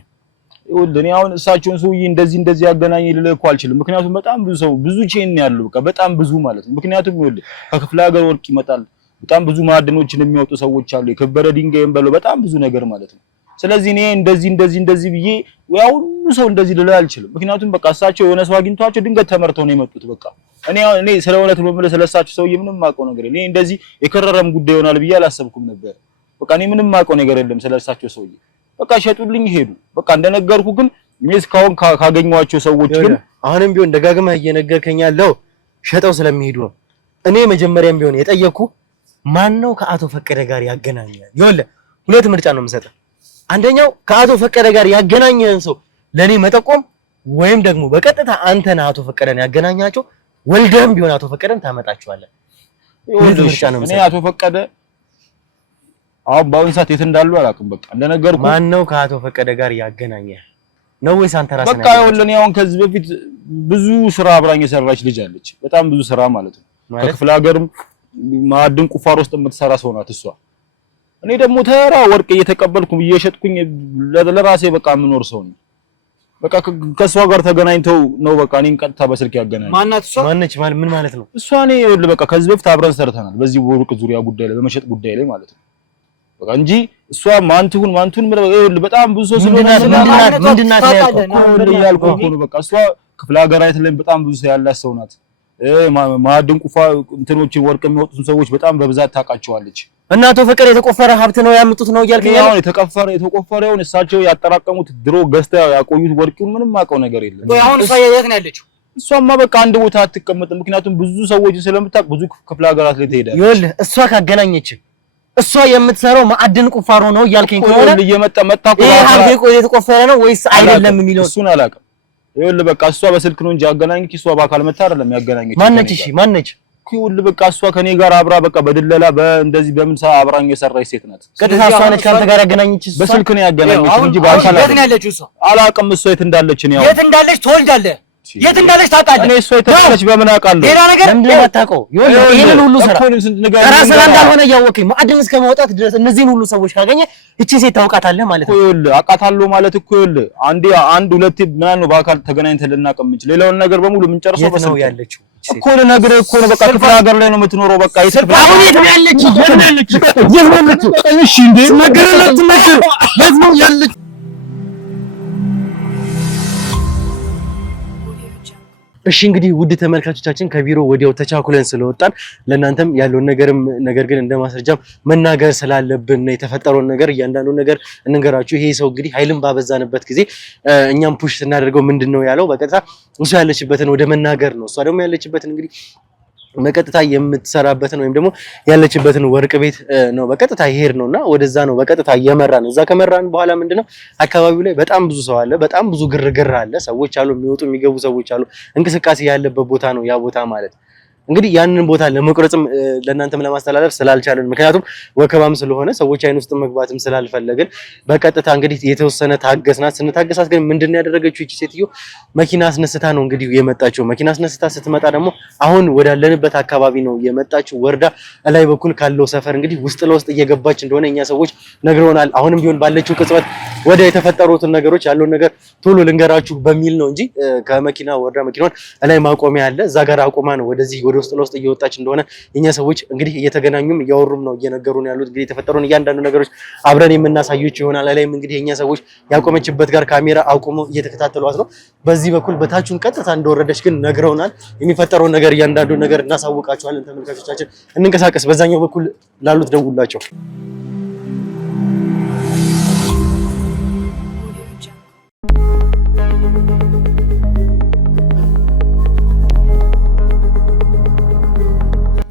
ይኸውልህ እኔ አሁን እሳቸውን ሰውዬ እንደዚህ ያገናኘ ልልህ እኮ አልችልም። ምክንያቱም በጣም ብዙ ሰው ብዙ ቼን ያለው በቃ በጣም ብዙ ማለት ነው። ምክንያቱም ይኸውልህ ከክፍለ ሀገር ወርቅ ይመጣል። በጣም ብዙ ማዕድኖችን የሚያወጡ ሰዎች አሉ። የከበረ ድንጋይም በለው በጣም ብዙ ነገር ማለት ነው። ስለዚህ እኔ እንደዚህ ብዬ ያው ሁሉ ሰው እንደዚህ ልልህ አልችልም። ምክንያቱም በቃ እሳቸው የሆነ ሰው አግኝቷቸው ድንገት ተመርተው ነው የመጡት። በቃ እኔ ስለ እውነት በመለስ ስለሳቸው ሰውዬ ምንም ማውቀው ነገር የለም። እኔ እንደዚህ የከረረም ጉዳይ ይሆናል ብዬ አላሰብኩም ነበር። በቃ እኔ ምንም ማውቀው ነገር የለም ስለሳቸው ሰውዬ። በቃ ሸጡልኝ ሄዱ። በቃ እንደነገርኩ ግን እኔ እስካሁን ካገኘኋቸው ሰዎች ግን አሁንም ቢሆን ደጋግመህ እየነገርከኝ ያለው ሸጠው ስለሚሄዱ ነው። እኔ መጀመሪያም ቢሆን የጠየቅኩ ማን ነው ከአቶ ፈቀደ ጋር ያገናኛል? ይኸውልህ ሁለት ምርጫ ነው የምሰጠው። አንደኛው ከአቶ ፈቀደ ጋር ያገናኘህን ሰው ለኔ መጠቆም ወይም ደግሞ በቀጥታ አንተ ነህ አቶ ፈቀደን ያገናኛቸው ወልደህም ቢሆን አቶ ፈቀደን ታመጣቸዋለህ። ሁለት ምርጫ ነው እኔ አቶ ፈቀደ አሁን በአሁን ሰዓት የት እንዳሉ አላውቅም። በቃ እንደነገርኩህ ማን ነው ከአቶ ፈቀደ ጋር ያገናኘህ ነው ወይስ አንተ ራስህ? በቃ ይኸውልህ እኔ አሁን ከዚህ በፊት ብዙ ስራ አብራኝ የሰራች ልጅ አለች። በጣም ብዙ ስራ ማለት ነው። ከክፍለ ሀገርም ማዕድን ቁፋሮ ውስጥ የምትሰራ ሰው ናት እሷ። እኔ ደግሞ ተራ ወርቅ እየተቀበልኩ እየሸጥኩኝ ለራሴ በቃ የምኖር ሰው ነኝ። በቃ ከሷ ጋር ተገናኝተው ነው በቃ እኔን ቀጥታ በስልክ ያገናኘ። ማናት እሷ? ማነች ማለት ምን ማለት ነው? እሷ እኔ ይኸውልህ በቃ ከዚህ በፊት አብረን ሰርተናል በዚህ ወርቅ ዙሪያ ጉዳይ ላይ በመሸጥ ጉዳይ ላይ ማለት ነው። በቃ እንጂ እሷ ማንቱን ይኸውልህ በጣም ብዙ ሰው ምንድናት ያልኩህ እኮ ነው። በቃ እሷ ክፍለ ሀገራት ላይ በጣም ብዙ ሰው ያላት ሰው ናት። ማዕድን ቁፋሮ እንትኖችን ወርቅ የሚወጡትን ሰዎች በጣም በብዛት ታውቃቸዋለች። እና አቶ ፈቀደ የተቆፈረ ሀብት ነው ያመጡት ነው እያልከኝ ያለው? የተቆፈረውን እሳቸው ያጠራቀሙት ድሮ ገዝተው ያቆዩት ወርቁን ምንም አውቀው ነገር የለም። ወይ አሁን እሷ የት ነው ያለችው? እሷማ በቃ አንድ ቦታ አትቀመጥም። ምክንያቱም ብዙ ሰዎችን ስለምታውቅ ብዙ ክፍለ ሀገራት ላይ ትሄዳለች። ይኸውልህ እሷ ካገናኘች እሷ የምትሰራው ማዕድን ቁፋሮ ነው እያልከኝ ከሆነ እየመጣ ይሄ ሀብት የተቆፈረ ነው ወይስ አይደለም የሚለው እሱን አላውቅም። ይኸውልህ በቃ እሷ በስልክ ነው እንጂ ያገናኘች እሷ በአካል መታ አይደለም ያገናኘች። ማነች? እሺ ማነች? ይኸውልህ በቃ እሷ ከኔ ጋር አብራ በቃ በድለላ እንደዚህ በምን አብራኝ የሰራች ሴት ናት። ቀጥታ እሷ ነች ካንተ ጋር ያገናኘች? በስልክ ነው ያገናኘች እንጂ በአካል የት ነው ያለችው እሷ? አላውቅም። እሷ የት እንዳለች ነው የት እንዳለች ትወልዳለህ። የት እንዳለች ታውቃለህ? እኔ እሷ የት እንዳለች በምን አውቃለሁ? ሌላ ነገር ምንድን ነው የማታውቀው? ይሄንን ሁሉ ስራ ራስህ እንዳልሆነ እያወቅኝ ማዕድን እስከ ማውጣት ድረስ እነዚህን ሁሉ ሰዎች ካገኘ እቺ ሴት ታውቃታለህ ማለት ነው። ይኸውልህ አውቃታለሁ ማለት እኮ ይኸውልህ አንድ ሁለቴ ምናምን ነው በአካል ተገናኝተን ልናውቅ የምንችል። ሌላውን ነገር በሙሉ የምንጨርሰው በስልክ ነው ያለችው እኮ ልነግርህ እኮ ነው። በቃ ክፍለ ሀገር ላይ ነው የምትኖረው። በቃ አሁን የት ነው ያለችው? እሺ እንዴ ነገርላት ነገር የት ነው ያለችው? እሺ እንግዲህ ውድ ተመልካቾቻችን ከቢሮ ወዲያው ተቻኩለን ስለወጣን ለእናንተም ያለውን ነገር ግን እንደማስረጃም መናገር ስላለብን የተፈጠረውን ነገር እያንዳንዱን ነገር እንንገራችሁ። ይሄ ሰው እንግዲህ ኃይልን ባበዛንበት ጊዜ እኛም ፑሽ ስናደርገው ምንድነው ያለው በቀጥታ እሱ ያለችበትን ወደ መናገር ነው። እሷ ደግሞ ያለችበትን እንግዲህ በቀጥታ የምትሰራበትን ወይም ደግሞ ያለችበትን ወርቅ ቤት ነው በቀጥታ ይሄድ ነውና ወደዛ ነው በቀጥታ እየመራን። እዛ ከመራን በኋላ ምንድነው አካባቢው ላይ በጣም ብዙ ሰው አለ፣ በጣም ብዙ ግርግር አለ፣ ሰዎች አሉ፣ የሚወጡ የሚገቡ ሰዎች አሉ፣ እንቅስቃሴ ያለበት ቦታ ነው ያ ቦታ ማለት። እንግዲህ ያንን ቦታ ለመቁረጥም ለእናንተም ለማስተላለፍ ስላልቻለን ምክንያቱም ወከባም ስለሆነ ሰዎች አይን ውስጥ መግባትም ስላልፈለግን በቀጥታ እንግዲህ የተወሰነ ታገስናት። ስንታገሳት ግን ምንድነው ያደረገችው እቺ ሴትዮ መኪና አስነስታ ነው እንግዲህ የመጣችው። መኪና አስነስታ ስትመጣ ደግሞ አሁን ወዳለንበት አካባቢ ነው የመጣችው። ወርዳ ላይ በኩል ካለው ሰፈር እንግዲህ ውስጥ ለውስጥ እየገባች እንደሆነ እኛ ሰዎች ነግረውናል። አሁንም ቢሆን ባለችው ቅጽበት ወደ የተፈጠሩትን ነገሮች ያለውን ነገር ቶሎ ልንገራችሁ በሚል ነው እንጂ ከመኪና ወርዳ መኪናውን ላይ ማቆሚያ አለ እዛ ጋር አቆማ ነው ወደዚህ ወደ ውስጥ ለውስጥ እየወጣች እንደሆነ የኛ ሰዎች እንግዲህ እየተገናኙም እያወሩም ነው እየነገሩን ያሉት። እንግዲህ የተፈጠሩን እያንዳንዱ ነገሮች አብረን የምናሳዩት ይሆናል። ላይም እንግዲህ የኛ ሰዎች ያቆመችበት ጋር ካሜራ አቁመው እየተከታተሏት ነው። በዚህ በኩል በታቹን ቀጥታ እንደወረደች ግን ነግረውናል። የሚፈጠረውን ነገር እያንዳንዱ ነገር እናሳውቃቸዋለን። ተመልካቾቻችን እንንቀሳቀስ። በዛኛው በኩል ላሉት ደውላቸው።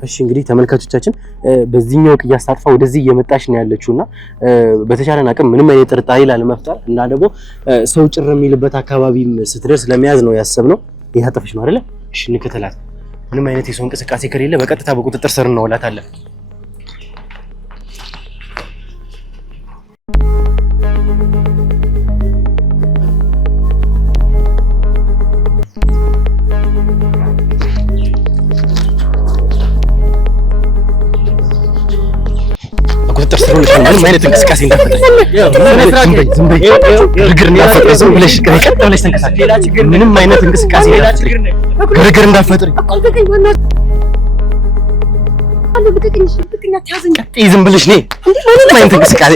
እሺ እንግዲህ ተመልካቾቻችን በዚህኛው ቅያስ ታጥፋ ወደዚህ እየመጣች ነው ያለችውና በተቻለን አቅም ምንም አይነት ጥርጣሬ ላለመፍጠር እና ደግሞ ሰው ጭር የሚልበት አካባቢም ስትደርስ ለመያዝ ነው ያሰብነው። እያጠፈች ነው አይደለ? እሺ እንከተላት። ምንም አይነት የሰው እንቅስቃሴ ከሌለ በቀጥታ በቁጥጥር ስር እናውላታለን። ምንም አይነት እንቅስቃሴ እንዳትፈጠር ምንም አይነት እንቅስቃሴ ግርግር እንዳትፈጥሪ። ዝም ብለሽ ነይ። ምንም አይነት እንቅስቃሴ